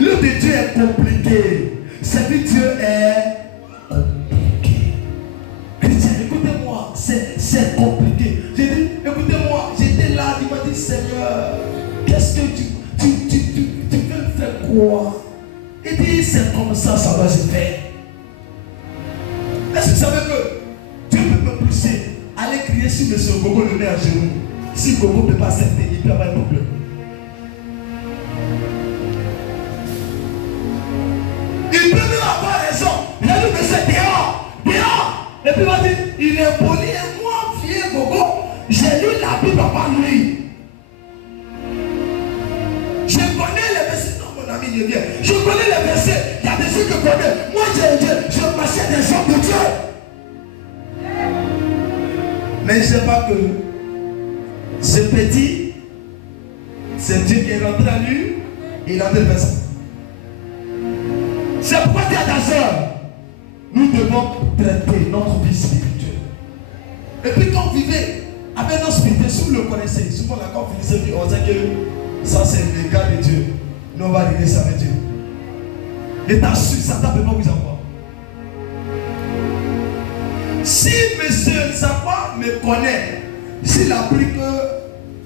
L'œuvre de Dieu est compliqué. Servir Dieu est compliqué. Chrétien, écoutez-moi, c'est compliqué. J'ai dit, écoutez-moi, j'étais là, il m'a dit, Seigneur, qu'est-ce que tu veux faire quoi? Il dit, c'est comme ça va se faire. Est-ce que vous savez que Dieu peut me pousser à aller crier sur M. Gogo le nez à genoux? Si Gogo ne peut pas accepter, il peut avoir un problème. Il peut même avoir raison. Il a dit, mais c'est dehors. Et puis il va dire, il est poli et moi, vieux Gogo, j'ai lu la Bible avant lui. Je connais les versets. Non, mon ami, il vient. Je connais les versets. Il y a des choses que je connais. Moi, je marchais des hommes de Dieu. Mais je ne sais pas que ce petit, c'est Dieu qui est rentré à lui et il a fait ça. C'est pourquoi tu as ta soeur. Nous devons traiter notre vie spirituelle. Et puis quand vous vivez avec notre spirituel, si vous le connaissez, souvent la quand vous finissez, on sait que ça c'est le gars de Dieu. Nous on va régler ça avec Dieu. Et t'assure, Satan ne peut pas vous avoir. Si monsieur Sapa me connaît, s'il a pris que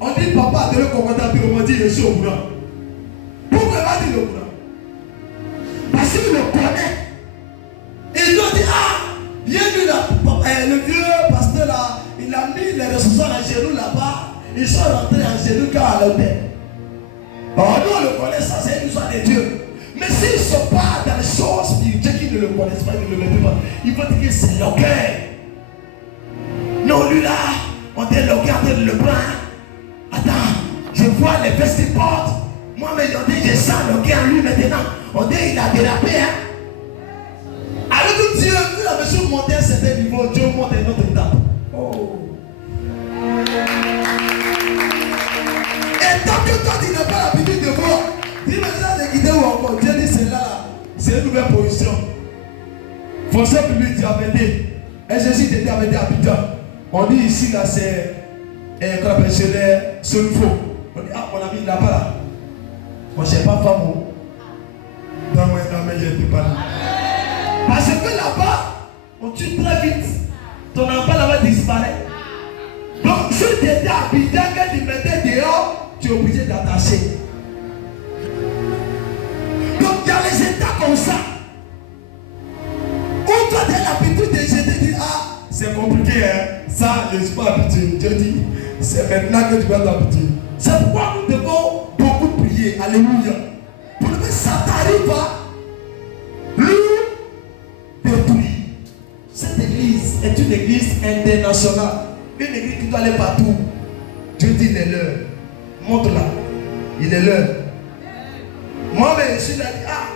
on dit papa de le commentaire, puis on m'a dit je suis au courant. Pourquoi il va dire le courant? Parce qu'il le connaît. Et il doit dire, il y a lui là, le vieux pasteur là, il a mis les ressources à genoux là-bas, ils sont rentrés à genoux quand à l'hôtel. Oh nous on le connaît, ça c'est une histoire de Dieu. Mais s'ils ne sont pas dans les choses spirituelles qui ne ne le connaissent pas, ils ne le mettent pas. Ils vont dire que c'est l'orgueil. Non, lui là, on dit l'orgueil, on dit le bras. Attends, je vois les vestes qu'il porte. Moi, mais on dit, je sens l'orgueil en lui maintenant. On dit, il a dérapé. Hein? Alors que Dieu, vu la mesure monter à un certain niveau, Dieu monte à une autre étape. Oh. Et tant que toi, tu n'as pas l'habitude de voir, dis maintenant de quitter ou encore. Dieu dit, c'est là, c'est une nouvelle position. Fonction publique diabété. Et Jésus était diabété à Abidjan. On dit ici, là, c'est un professionnel seul faux. On dit, ah, mon ami, il n'a pas là. Moi, je n'ai pas femme. Non, mais je ne te parle. Parce que là-bas, on tue très vite. Ton enfant là-bas disparaît. Donc, si tu étais à Abidjan, quand tu mettais dehors, tu es obligé d'attacher. Donc, il y a les états comme ça. Où toi, tu as l'habitude de jeter, tu dis, ah, c'est compliqué, hein. Ça, je ne suis pas habitué. Dieu dit, c'est maintenant que tu vas t'habituer. C'est pourquoi nous devons beaucoup prier. Alléluia. Pour que ça t'arrive pas. Détruit. Cette église est une église internationale. Une église qui doit aller partout. Dieu dit, il est l'heure. Montre-la. Il est l'heure. Moi, mais je suis là, ah,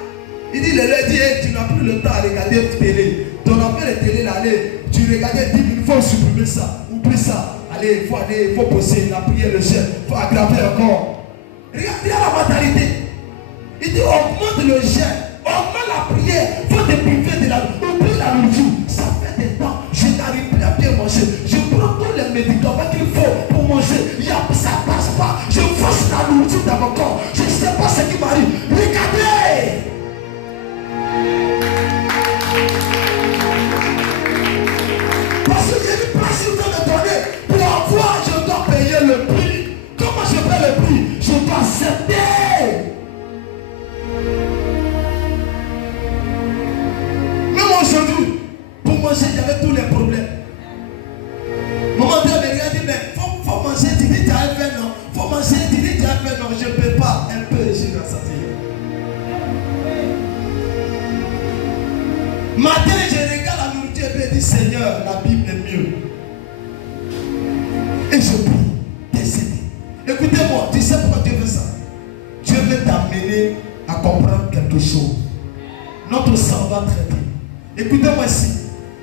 il dit, il est l'heure. Il dit, hey, tu n'as plus le temps à regarder la télé. Ton appel de télé, là, allez, tu regardais 10 minutes, il faut supprimer ça. Oublie ça. Allez, il faut bosser, la prière, le chef, il faut aggraver encore. Regardez la mentalité. Il dit, augmente le jeûne, augmente la prière, il faut te priver de la oublie la nourriture. Ça fait des temps, je n'arrive plus à bien manger. Je prends tous les médicaments qu'il faut pour manger. Ça ne passe pas. Je force la nourriture dans mon corps. Je ne sais pas ce qui m'arrive. Regardez. Parce qu'il y a une place qui doit me donner. Pour avoir, je dois payer le prix. Comment je paie le prix? Je dois accepter. Même aujourd'hui, pour manger, il y avait tous les problèmes. Maman Dieu me regarde, mais faut manger, tu dis tu as fait non. Faut manger, tu dis tu as fait non. Je ne peux pas. Un peu, je suis rassasié. Matin, je regarde la nourriture et je dis, Seigneur, la Bible est mieux. Et je prie, décédé. Écoutez-moi, tu sais pourquoi Dieu veut ça? Dieu veut t'amener à comprendre quelque chose. Notre sang va traiter. Écoutez-moi ici.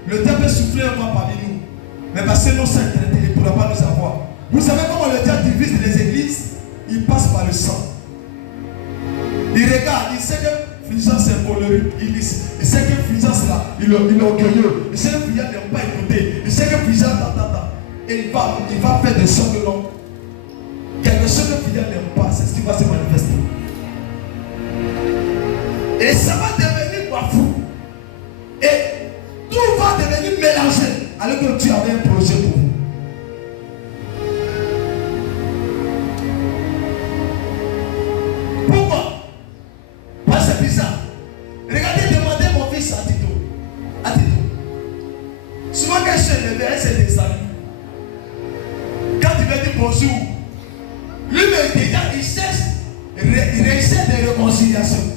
Le diable peut souffler un mois parmi nous. Mais parce que nos saints traités, il ne pourra pas nous avoir. Vous savez comment le diable divise les églises? Il passe par le sang. Il regarde, il sait que Fulgence est colérique, il sait que Fulgence là, il est orgueilleux. Il sait que Fulgence n'aime pas écouter. Il sait que Fulgence et il va faire des choses de l'homme. Quelque chose que Fulgence n'aime pas, c'est ce qui va se manifester. Et ça va devenir quoi fou. Et tout va devenir mélangé. Alors que Dieu avait un projet pour vous. Pourquoi? Parce que c'est bizarre. Regardez, demandez mon fils à Tito. Souvent quand je suis élevé, c'est des amis. Quand il veut dire bonjour, lui-même déjà il cherche des réconciliations.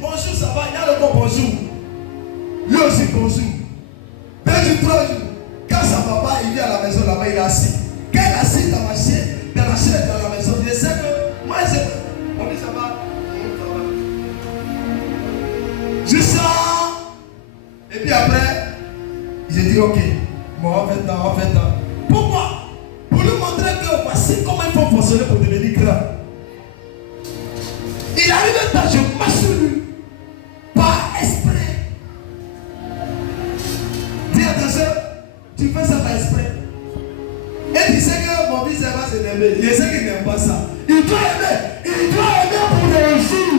Bonjour, ça va, il y a le mot bonjour. Lui aussi bonjour. 2 jours, 3 jours. Quand sa papa il vient à la maison là-bas, il est assis. Quand il est assis dans la chaise de la maison, je sais que moi je. On dit ça va. Je sors. Et puis après, j'ai dit ok. Bon, on fait temps. Pourquoi? Pour lui montrer que voici comment il faut fonctionner pour devenir grand. Il arrive un temps, je marche sur lui. Par esprit. Dis attention, tu fais ça par esprit. Et tu sais que mon fils va s'énerver. Je sais qu'il n'aime pas ça. Il doit aimer pour réussir.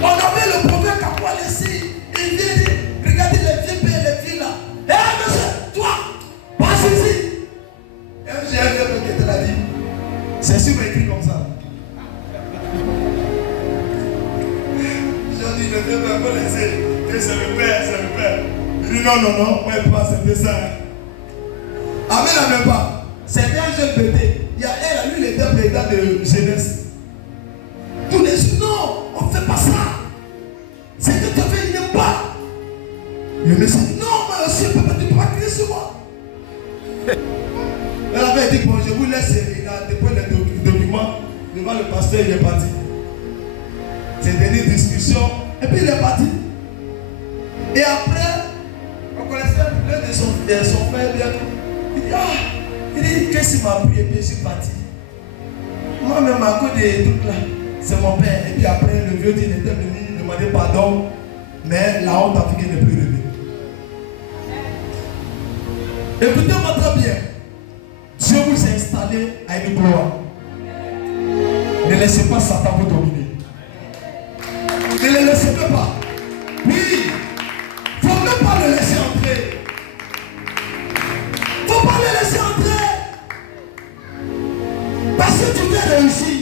On avait le prophète Kapoua ici. Il vient dire, regardez les vieux pères et les filles là. Eh monsieur, toi, passe ici. Et j'ai un vieux père qui te l'a dit. C'est sûr écrit comme ça. J'ai dit, le vieux père, faut laisser. Que c'est le père. Il dit non, moi je prends ce dessin. Amen, pas. C'est un jeune bébé. Il y a elle, lui, il était président de jeunesse. Tous les jours, non, on ne fait pas ça. C'est que tu fais, il n'aime pas. Le monsieur dit, non, moi aussi, papa, tu ne peux pas crier sur moi. Elle avait dit, bon, je vous laisse, il a déposé les documents devant le pasteur, il est parti. C'est une discussion, et puis il est parti. Et après, on connaissait l'un de son frère, il dit, il dit, qu'est-ce qu'il m'a pris, et puis je suis parti. Moi-même, à cause de tout là, c'est mon père. Et puis après, le vieux dit, il était venu demander pardon, mais la honte africaine n'est plus revenue. Écoutez-moi très bien. Dieu vous a installé à une gloire. Ne laissez pas Satan vous dominer. Ne le laissez pas. Oui. Il ne faut même pas le laisser entrer. Il ne faut pas le laisser entrer. Parce que tu dois réussir.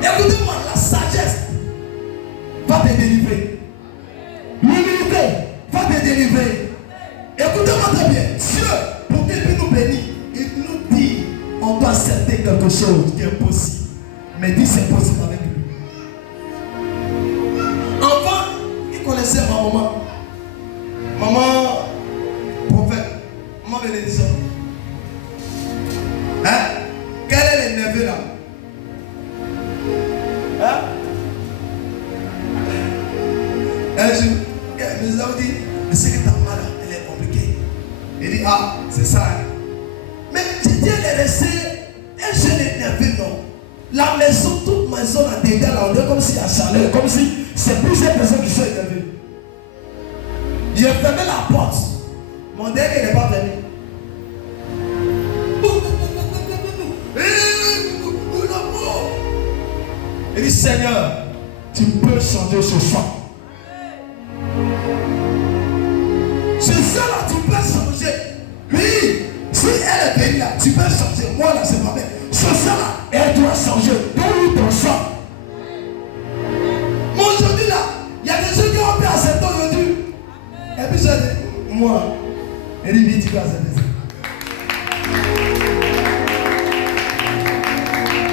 Écoutez-moi, la sagesse va te délivrer. L'humilité va te délivrer. Écoutez-moi très bien. Dieu, pour qu'il puisse nous bénir, il nous dit on doit accepter quelque chose qui est possible. Mais dit c'est possible avec lui. Enfant, il connaissait ma maman. Maman, prophète, maman bénédiction. Hein? Quel est le neveu là? Hein? Un jour, mes amis dit, mais c'est que ta maman là, elle est compliquée. Il dit, ah, c'est ça. Hein? Mais j'ai dit, elle est restée, un jeune énervé, non. La maison, toute maison a des gars là, on est comme si il y a chaleur, comme si c'est plusieurs personnes qui sont énervées. J'ai fermé la porte. Mon dernier n'est pas venu. Il dit, Seigneur, tu peux changer ce sang. Ce sang-là, tu peux changer. Oui, si elle est bénie là, tu peux changer. Moi là, c'est ma mère. Ce sang-là, elle doit changer. Donne-lui ton sang. Mais aujourd'hui là, il y a des gens qui ont pu accepter aujourd'hui. Et puis je dis, moi, elle dit, vite, tu vas accepter ça.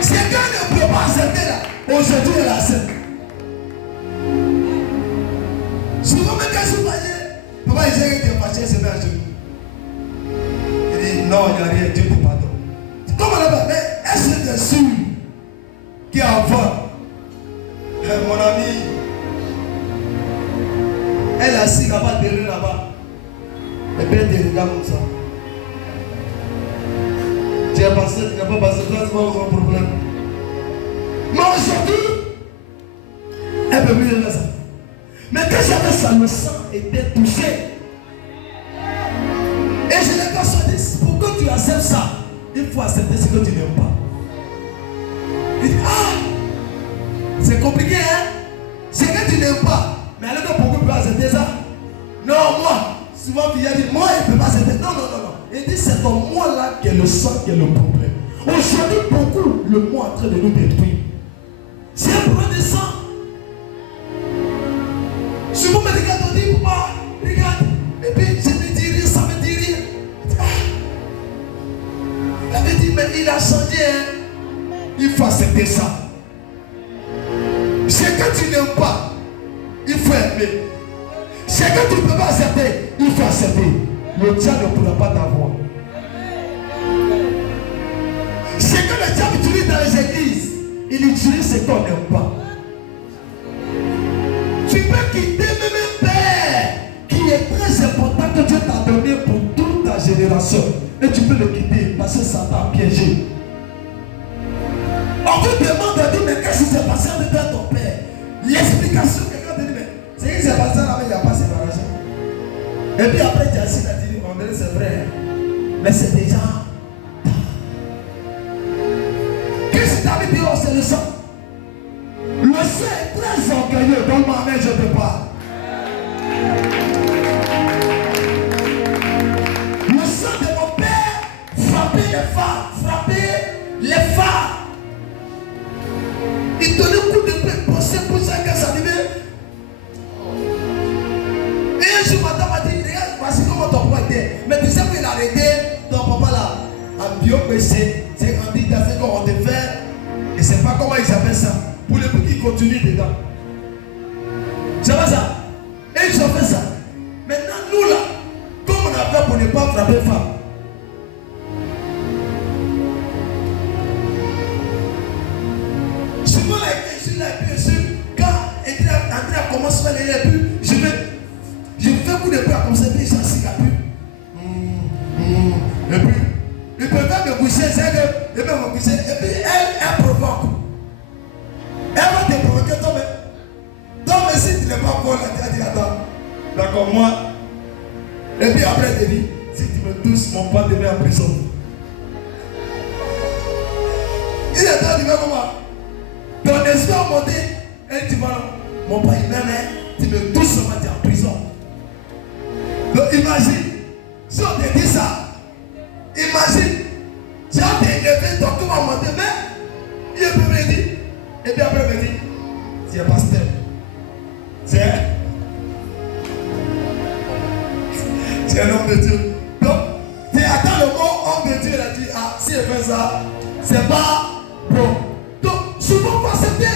Si quelqu'un ne peut pas accepter là, aujourd'hui elle accepte. Souvent même quand je suis fâché, papa il dit que tu es fâché, c'est bien à genoux. Il dit non, il n'y a rien, Dieu pour pardon. Comment là-bas? Mais est-ce que tu es sûr qu'il y a avant? Mon ami, elle est assise là-bas, derrière là-bas. Et puis elle te regarde comme ça. Tu es passé, tu n'es pas passé, toi c'est pas un problème. Mais aujourd'hui, elle peut plus faire ça. Mais quand j'avais ça, le sang était touché. Et je l'ai persuadé, pour que tu acceptes ça, il faut accepter ce que tu n'aimes pas. Il dit, ah, c'est compliqué, hein? C'est que tu n'aimes pas. Mais alors que pourquoi tu peux accepter ça? Non, moi, souvent il a dit, moi, il ne peut pas accepter. Non. Il dit, c'est ton moi là qui est le sang qui est le problème. Aujourd'hui, beaucoup, le moi est en train de nous détruire. C'est un problème de sang. Souvent, me regarde, on dit, papa, regarde. Et puis, je me dis rien, ça me dit rien. Elle me dit, mais il a changé. Hein? Il faut accepter ça. Ce que tu n'aimes pas, il faut aimer. Ce que tu ne peux pas accepter, il faut accepter. Le diable ne pourra pas t'avoir. Ce que le diable utilise dans les églises, il utilise ce qu'on n'aime pas. Tu peux quitter même un père qui est très important que Dieu t'a donné pour toute ta génération. Et tu peux le quitter parce que ça t'a piégé. On te demande de dire, mais qu'est-ce qui s'est passé avec ton père? L'explication, quelqu'un te dit, mais c'est qui s'est passé là, mais il n'y a pas de séparation. Et puis après, tu as assis là, tu dis, on dirait c'est vrai. Mais c'est déjà. Qu'est-ce que tu as dit? Oh, c'est le sang. Le sang est très orgueilleux. Donne-moi main, je te parle. Le sang de mon père frappait les femmes, frappait les femmes. Il donnait un coup de pied, poussé pour ça que ça devait. Et un jour, madame m'a dit, regarde, voici comment ton papa était. Mais tu sais qu'il a arrêté ton papa là. En bio, c'est en dit, c'est qu'on sais pas comment ils appellent ça. Pour les petits qui continuent dedans. C'est pas ça. Et ils ont fait ça. Maintenant, nous là, comme on a fait pour ne pas frapper femme. Souvent là, je suis là, et puis quand Andrea commence à faire les pubs, je fais coup de poing comme ça, puis j'assis la pub. Et puis, il peut pas me coucher, c'est que, il peut me coucher, et puis elle provoque. Elle va te provoquer toi-même. Toi-même, si tu n'es pas bon, là, tu as dit, attends, d'accord, moi. Et puis après, elle te dit, si tu me touches, mon père te met en prison. Il est temps de dire comment? Ton espoir monté, et tu vas, mon père, il m'aime, tu me touches, seulement tu es en prison. Donc imagine, si on te dit ça, imagine, tu as élevé ton corps à monter, mais il peut me dire, et puis après il me dit, tu es pasteur. C'est un homme de Dieu. Donc, tu attends le mot homme de Dieu, il a dit, ah, si elle fait ça, c'est pas bon. Donc, souvent, il faut accepter.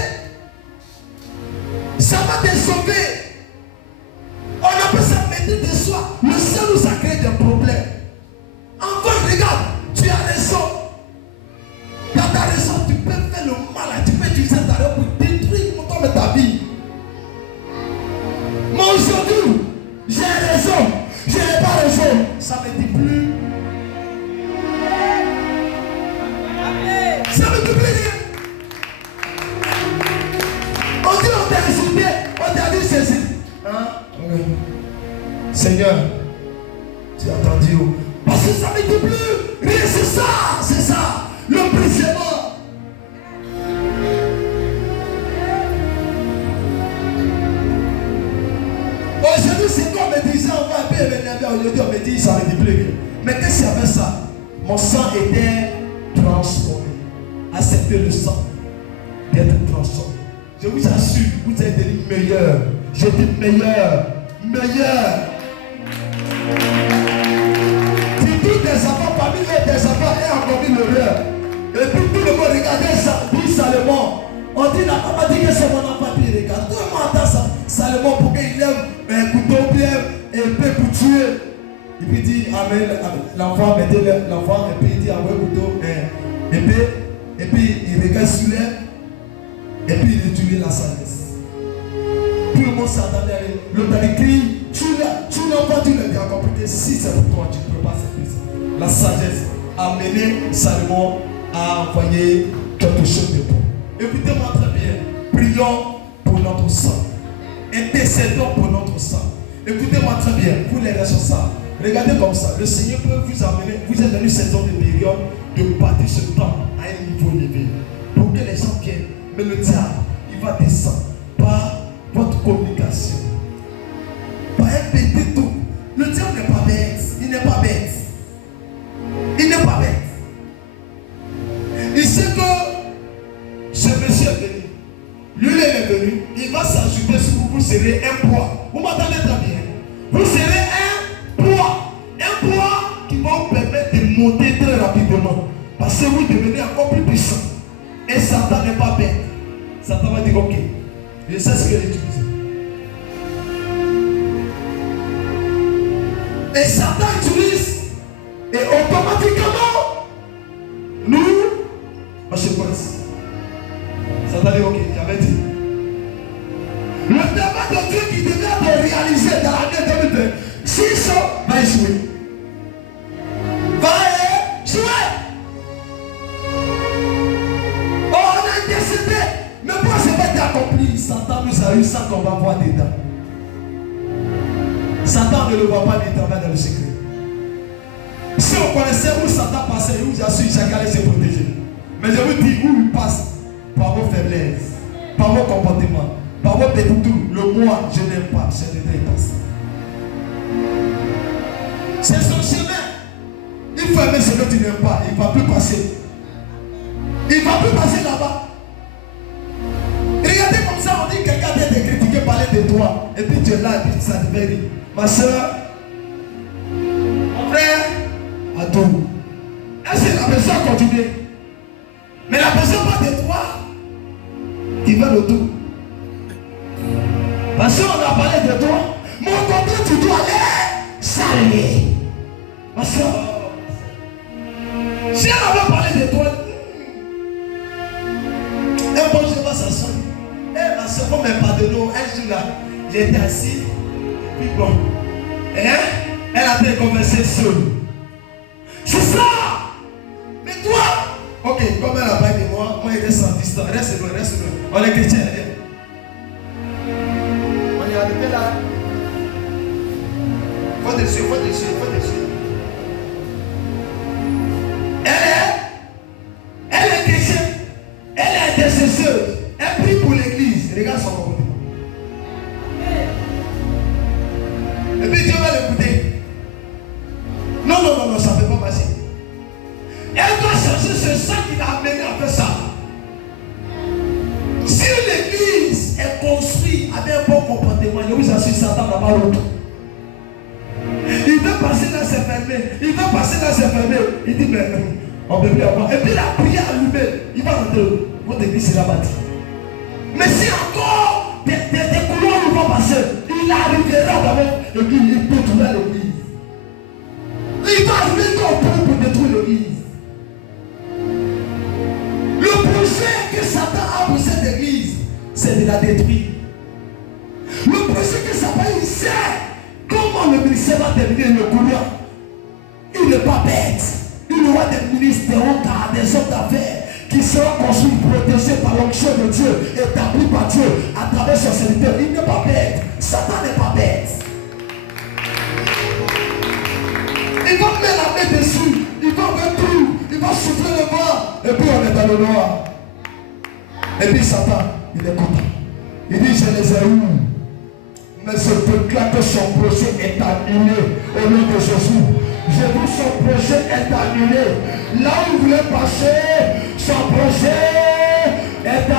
Ça va te sauver. On appelle ça maîtrise de soi. Le seul où ça crée des problèmes. Enfin, regarde, tu as raison. Quand tu as raison, tu peux faire le mal, tu peux utiliser ta raison pour détruire ton ta vie. Mais aujourd'hui, j'ai raison, je n'ai pas raison. Ça ne me dit plus. Ça ne me dit plus rien. On dit on t'a insulté, on t'a dit ceci. Hein? Okay. Seigneur, tu as entendu. Parce que ça ne me dit plus. Rien, c'est ça. Le prix est mort. Aujourd'hui, c'est comme me disait, on va un peu énervé. Aujourd'hui, on me dit, ça ne me dit plus rien. Mais qu'est-ce qu'il y avait ça? Mon sang était transformé. Acceptez le sang d'être transformé. Je vous assure, vous êtes des meilleurs. Je dis meilleur. Tu dis des enfants parmi eux, des enfants et encore mis le leur. Et puis tout le monde regardait ça, dit Salomon. On dit la maman dit que c'est mon enfant, puis il regarde. Tout le monde entend ça. Salomon pour qu'il lève un couteau bien, un peu pour tuer. Et puis il dit Amen. L'enfant mettait l'enfant, et puis il dit envoie le couteau, et puis il regarde sur l'air, et puis il utilise la sagesse. Tout le monde s'attendait. L'autre a écrit, tu l'enfant, tu l'as bien compris. Si c'est pour toi, tu ne peux pas servir. La sagesse a mené Salomon à envoyer quelque chose de bon. Écoutez-moi très bien. Prions pour notre sang. Intercédons pour notre sang. Écoutez-moi très bien. Vous les responsables. Regardez comme ça. Le Seigneur peut vous amener. Vous êtes venu cette zone de période de bâtir ce temps à un niveau élevé. Pour que les gens viennent. Mais le diable, il va descendre par votre communication. Par un petit tout. Le diable n'est pas bête. Il n'est pas bête. Il n'est pas bête. Il sait que ce monsieur est venu. Lui, il est venu. Il va s'ajouter sur vous. Vous serez un poids. Vous m'entendez très bien. Vous serez un poids. Un poids qui va vous permettre de monter très rapidement. Parce que vous devenez encore plus puissant. Et Satan n'est pas bête. Satan va dire ok. Je sais ce qu'il utilise. Et Satan utilise. Et automatiquement, nous, on se coince. Satan dit ok, j'avais dit. Le débat de Dieu qui devait réaliser dans l'année 2026 va échouer. Va échouer. Oh, on a intercédé. Mais pourquoi ce n'est pas été accompli? Satan nous a eu sans qu'on va voir dedans. Satan ne le voit pas l'éternel dans le secret. Si on connaissait où Satan passait, où j'ai su chacun allait se protéger. Mais je vous dis où il passe par vos faiblesses, par vos comportements, par vos détours. Le moi, je n'aime pas, c'est le il passe. C'est son chemin. Il faut aimer ce que tu n'aimes pas. Il ne va plus passer. Il ne va plus passer là-bas. Regardez comme ça, on dit que quelqu'un t'a été critiqué, parler de toi. Et puis tu es là, et puis ça te fait rire. Ma soeur, mon frère, à tout. Est-ce que la personne continue? Mais la personne parle de toi. Tu vas le tout. Parce qu'on a parlé de toi. Mon côté, tu dois aller saluer. Ma soeur, si elle avait parlé de toi, un bon jour va s'asseoir. Eh, ma soeur, faut me pardonner. Un jour là, j'étais assis. Puis bon, elle a fait converser seule. C'est ça. Mais toi, ok, comme elle a parlé de moi, moi il reste en distance. Reste loin. On est chrétien, viens. On est arrivé là. Faut dessus. Elle est chrétienne. Elle est intercesseuse. Elle prie pour l'église. Regarde son comportement. Et puis Dieu va l'écouter. Non, ça ne peut pas passer. Elle doit chercher ce sang qui l'a amené à faire ça. Si l'église est construite avec un bon comportement, je vous assure, Satan n'a pas l'autre. Il veut passer dans ses fermés. Il dit, mais on ne peut plus avoir. Et puis la prière allumée, il va rentrer. Votre église sera bâtie. Mais si encore des couloirs vont passer, il arrivera d'abord l'église, il peut trouver l'église. Il va arriver pour détruire l'église. Le projet que Satan a pour cette église, c'est de la détruire. Le projet que Satan il sait comment le ministère va terminer le couloir. Il n'est pas bête. Il y aura des ministres, des hommes d'affaires qui seront construits, protégés par l'onction de Dieu, établis par Dieu à travers son serviteur. Il n'est pas bête. Satan n'est pas bête. Il va mettre la main dessus. Il va faire tout. Il va souffler le vent. Et puis on est dans le noir. Et puis Satan, il est content. Il dit, je les ai eus. Mais ce peuple-là, que son projet est annulé au nom de Jésus. Je dis, son projet est annulé. Là où il voulait passer, son projet est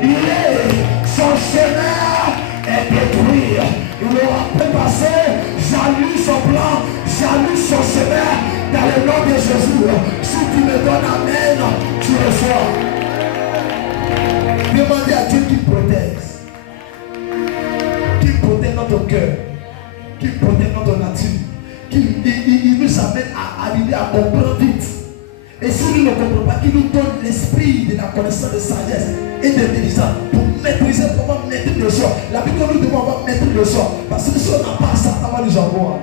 annulé. Son chemin est détruit. Il aura pu passer. J'annule son plan. J'annule son chemin dans le nom de Jésus. Si tu me donnes amen, tu reçois. Demandez à Dieu qu'il protège. Qu'il protège notre cœur. Qu'il protège notre nature. Il nous amène à arriver à comprendre vite. Et si nous ne comprenons pas, qu'il nous donne l'esprit de la connaissance de sagesse et d'intelligence pour maîtriser, comment maîtriser le choix. La Bible nous demande comment maîtriser le choix. Parce que si on n'a pas ça, ça va nous avoir.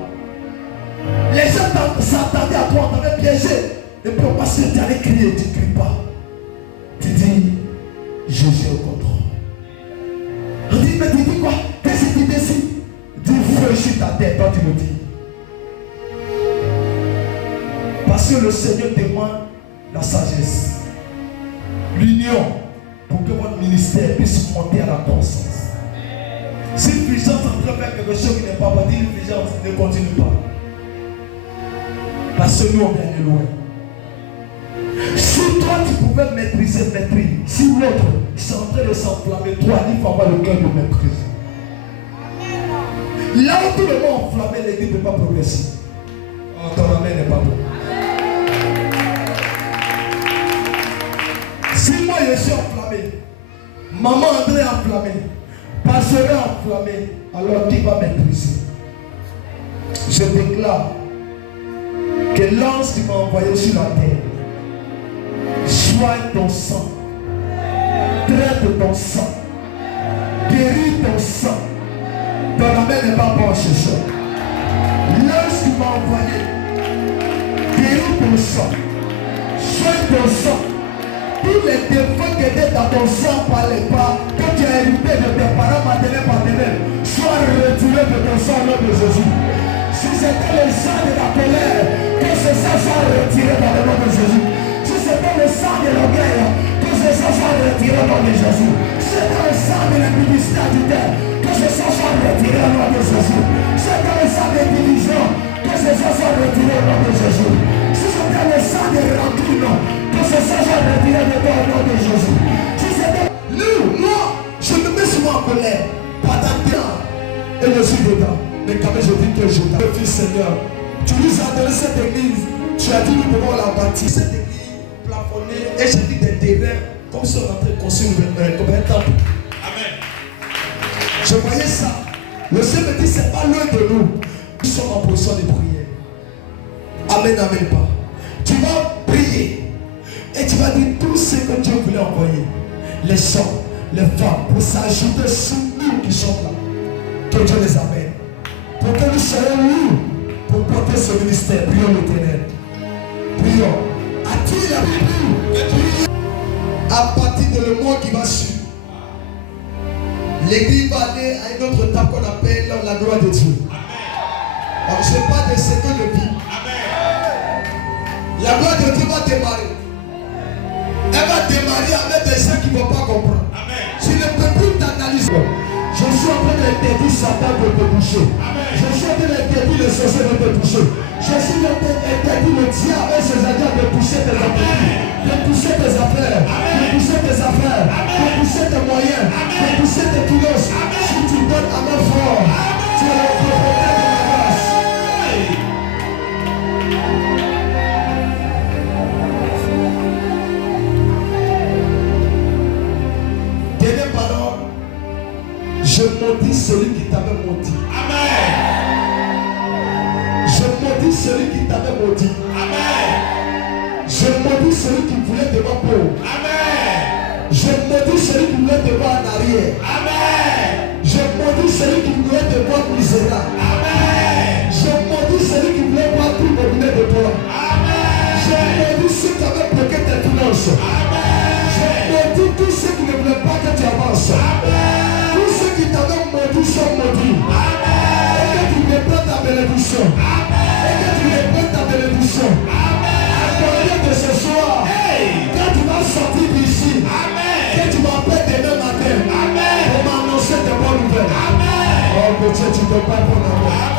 Les gens s'attendaient à toi, on t'avait piégé. Et puis parce que tu allais crier, tu ne cries pas. Tu dis, Jésus au contrôle. On dit, mais tu dis quoi? Qu'est-ce que tu décides? Dis, feu sur ta tête, toi tu me dis. Parce que le Seigneur demande la sagesse, l'union, pour que votre ministère puisse monter à la croissance. Si une puissance en train de faire quelque chose qui n'est pas bon, dis une puissance, ne continue pas. Parce que nous on vient de loin. Si toi tu pouvais maîtriser, maîtrise. Si l'autre est en train de s'enflammer, toi il faut avoir le cœur de maîtriser. Là où tout le monde enflammé, l'église ne peut pas progresser. Oh, ton amen n'est pas bon. Si moi je suis enflammé, maman André est enflammée, pasteur est enflammé, alors qui va maîtriser? Je déclare que l'ange qui m'a envoyé sur la terre soigne ton sang, traite ton sang, guérit ton sang. Ton amen n'est pas bon ce soir. L'ange qui m'a envoyé guérit ton sang, soigne ton sang. Tous les défauts qui étaient dans ton sang par les pas, que tu as hérité de tes parents paternels, soient retirés de ton sang au nom de Jésus. Si c'était le sang de la colère, que ce sang soit retiré dans le nom de Jésus. Si c'était le sang de l'orgueil, que ce sang soit retiré au nom de Jésus. Si c'était le sang de l'impudicité adultère, que ce sang soit retiré au nom de Jésus. Si c'était le sang des divisions, que ce sang soit retiré au nom de Jésus. Si c'était le sang des rancunes, que ce sang soit retiré de toi au nom de Jésus. Si c'était moi, je me mets souvent en colère, pas d'atteindre, et je suis dedans. Mais quand même je dis que je t'appelle fils Seigneur. Tu nous as donné cette église. Tu as dit nous pouvons la bâtir. Cette église plafonnée. Et j'ai dit des terrains Comme si on rentrait construire comme un temple. Amen. Je voyais ça. Le Seigneur me dit, c'est pas loin de nous. Nous sommes en position de prière. Amen, amen, pas. Tu vas prier. Et tu vas dire tout ce que Dieu voulait envoyer. Les hommes, les femmes, pour s'ajouter sur nous qui sommes là. Que Dieu les amène. Pour que nous soyons nous, pour porter ce ministère. Prions l'Éternel. Prions. Attire la Bible. À partir de le mois qui va suivre, l'église va aller à une autre étape qu'on appelle la gloire de Dieu. Donc je parle de ce que je vis. La gloire de Dieu va démarrer. Elle va démarrer avec des gens qui ne vont pas comprendre. Tu ne peux plus t'analyser. Je suis en train d'interdire Satan de te toucher. Je suis en train d'interdire les sorciers de te toucher. Je suis en train d'interdire le diable et ses agents de toucher tes appétits, de toucher tes affaires, de toucher tes affaires, de toucher tes moyens, de toucher tes kilos. Si tu donnes à main fort, tu es le propriétaire de la grâce. Dernière parole. Je maudis celui qui t'avait maudit. Amen. Je maudis celui qui t'avait maudit. Amen. Je maudis celui qui voulait te voir pauvre. Amen. Je maudis celui qui voulait te voir en arrière. Amen. Je maudis celui qui voulait te voir misérable. Amen. Je maudis celui qui voulait voir tout dominer de toi. Amen. Je maudis ceux qui avaient bloqué tes finances. Amen. Je maudis tous ceux qui ne voulaient pas que tu avances. Amen. Tous ceux qui t'avaient maudit sont maudits. Amen. Et que tu reprends ta bénédiction. Amen. Et que tu reprends ta bénédiction. Amen. À partir de ce soir, quand tu vas sortir d'ici, que tu m'appelles demain matin, pour m'annoncer des bonnes nouvelles. Amen. Oh, que Dieu, tu te parles pour l'amour.